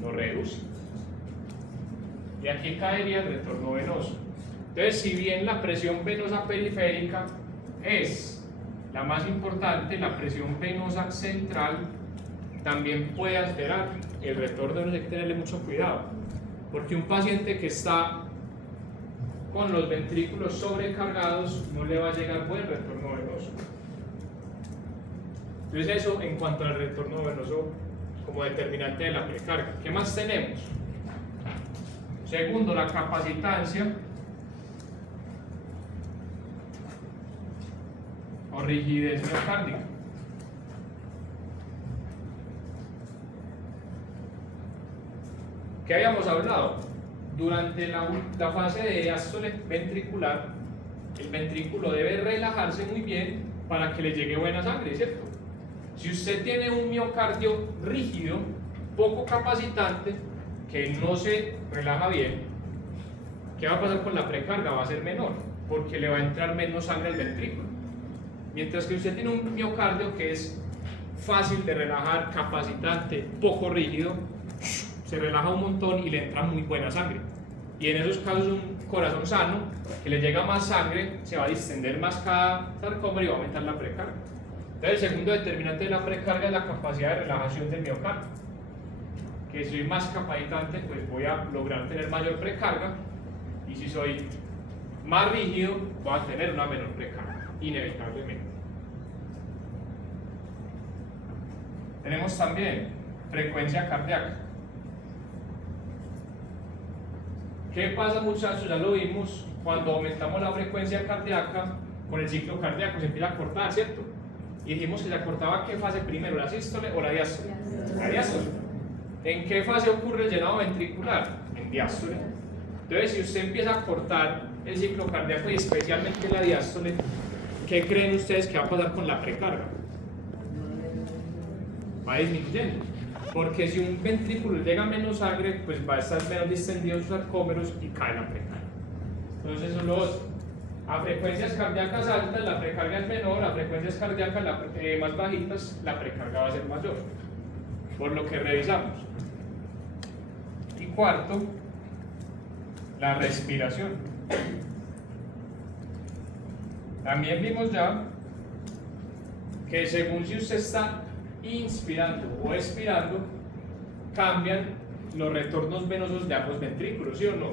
Lo reduce. Y aquí caería el retorno venoso. Entonces, si bien la presión venosa periférica es la más importante, la presión venosa central también puede alterar el retorno venoso. Hay que tenerle mucho cuidado, porque un paciente que está con los ventrículos sobrecargados no le va a llegar buen retorno venoso. Entonces eso en cuanto al retorno venoso como determinante de la precarga. ¿Qué más tenemos? Segundo, la capacitancia o rigidez miocárdica. ¿Qué habíamos hablado? Durante la fase de diástole ventricular, el ventrículo debe relajarse muy bien para que le llegue buena sangre, ¿cierto? Si usted tiene un miocardio rígido, poco capacitante, que no se relaja bien, ¿qué va a pasar con la precarga? Va a ser menor, porque le va a entrar menos sangre al ventrículo. Mientras que usted tiene un miocardio que es fácil de relajar, capacitante, poco rígido, se relaja un montón y le entra muy buena sangre. Y en esos casos un corazón sano, que le llega más sangre, se va a distender más cada sarcómero y va a aumentar la precarga. Entonces el segundo determinante de la precarga es la capacidad de relajación del miocardio. Que si soy más capacitante, pues voy a lograr tener mayor precarga, y si soy más rígido, voy a tener una menor precarga, inevitablemente. Tenemos también frecuencia cardíaca. ¿Qué pasa, muchachos? Ya lo vimos, cuando aumentamos la frecuencia cardíaca, con el ciclo cardíaco se empieza a cortar, ¿cierto? Y dijimos que se acortaba ¿qué fase primero? ¿La sístole o la diástole? La diástole. ¿En qué fase ocurre el llenado ventricular? En diástole. Entonces, si usted empieza a cortar el ciclo cardíaco y especialmente la diástole, ¿qué creen ustedes que va a pasar con la precarga? Va disminuyendo. Porque si un ventrículo llega menos sangre, pues va a estar menos distendido sus sarcómeros y cae la precarga. Entonces, eso es lo otro. A frecuencias cardíacas altas, la precarga es menor; a frecuencias cardíacas más bajitas, la precarga va a ser mayor. Por lo que revisamos. Y cuarto, la respiración. También vimos ya que según si usted está inspirando o expirando, cambian los retornos venosos de ambos ventrículos, ¿sí o no?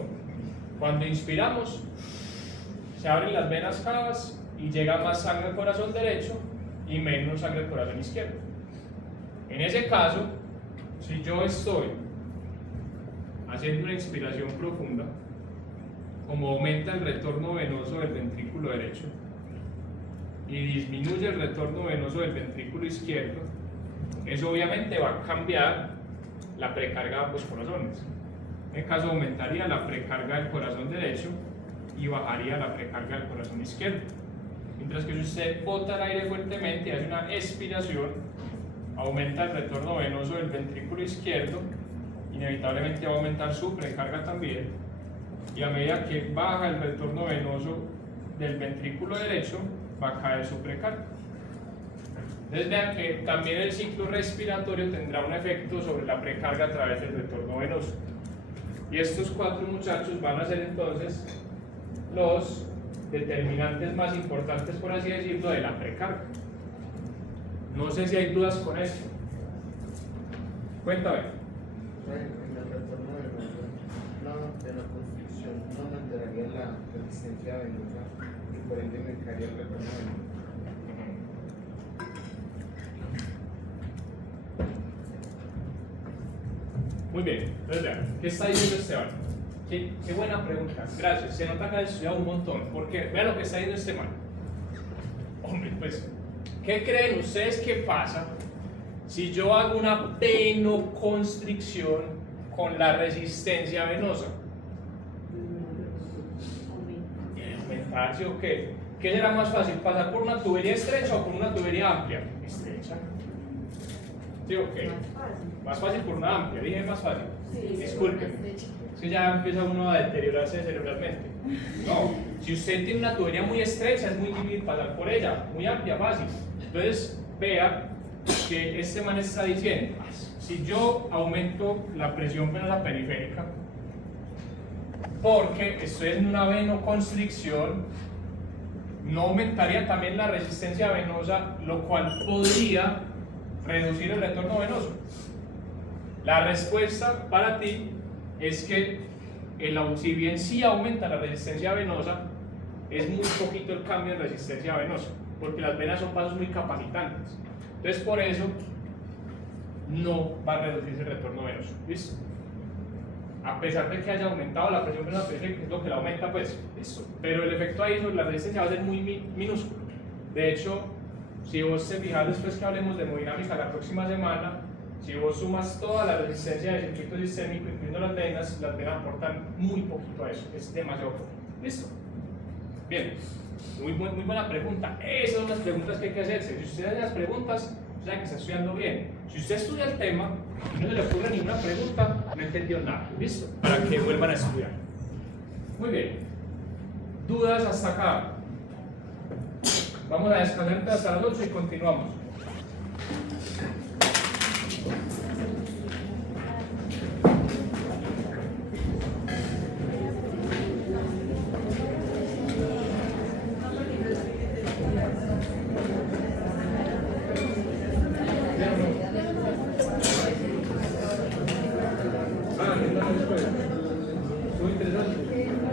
Cuando inspiramos, se abren las venas cavas y llega más sangre al corazón derecho y menos sangre al corazón izquierdo. En ese caso, si yo estoy haciendo una expiración profunda, como aumenta el retorno venoso del ventrículo derecho y disminuye el retorno venoso del ventrículo izquierdo, eso obviamente va a cambiar la precarga de ambos corazones. En este caso aumentaría la precarga del corazón derecho y bajaría la precarga del corazón izquierdo. Mientras que si usted bota el aire fuertemente y hace una expiración, aumenta el retorno venoso del ventrículo izquierdo, inevitablemente va a aumentar su precarga también, y a medida que baja el retorno venoso del ventrículo derecho, va a caer su precarga. Entonces vean que también el ciclo respiratorio tendrá un efecto sobre la precarga a través del retorno venoso. Y estos cuatro muchachos van a ser entonces los determinantes más importantes, por así decirlo, de la precarga. No sé si hay dudas con esto. Cuéntame. En el retorno de la constricción no aumentaría la resistencia venosa y por ende me caería el retorno venoso. Muy bien, entonces vean, ¿qué está diciendo Esteban? Qué buena pregunta, gracias. Se nota que ha estudiado un montón, porque vean lo que está diciendo este man. Hombre, pues, ¿qué creen ustedes que pasa si yo hago una venoconstricción con la resistencia venosa? ¿Aumentarse o qué? ¿Qué será más fácil, pasar por una tubería estrecha o por una tubería amplia? Estrecha. ¿Sí o qué? Más fácil por una amplia, dije más fácil. Sí, disculpen. Es que ya empieza uno a deteriorarse cerebralmente. No, si usted tiene una tubería muy estrecha, es muy difícil pasar por ella, muy amplia, fácil. Entonces, vea que este man está diciendo, si yo aumento la presión venosa periférica, porque estoy en una venoconstricción, no aumentaría también la resistencia venosa, lo cual podría reducir el retorno venoso. La respuesta para ti es que si bien sí aumenta la resistencia venosa, es muy poquito el cambio en resistencia venosa, porque las venas son vasos muy capacitantes. Entonces, por eso no va a reducirse el retorno venoso. ¿Listo? A pesar de que haya aumentado la presión venosa periférica, que es lo que la aumenta, pues eso. Pero el efecto ahí sobre la resistencia va a ser muy minúsculo. De hecho, si vos te fijas después que hablemos de hemodinámica la próxima semana, si vos sumas toda la resistencia del circuito sistémico, incluyendo las venas aportan muy poquito a eso, es demasiado poco. ¿Listo? Bien, muy buena pregunta. Esas son las preguntas que hay que hacerse. Si usted hace las preguntas, o sea que está estudiando bien. Si usted estudia el tema y no se le ocurre ninguna pregunta, no entendió nada. ¿Listo? Para que vuelvan a estudiar. Muy bien. ¿Dudas hasta acá? Vamos a descansar hasta las 8 y continuamos. Muy interesante.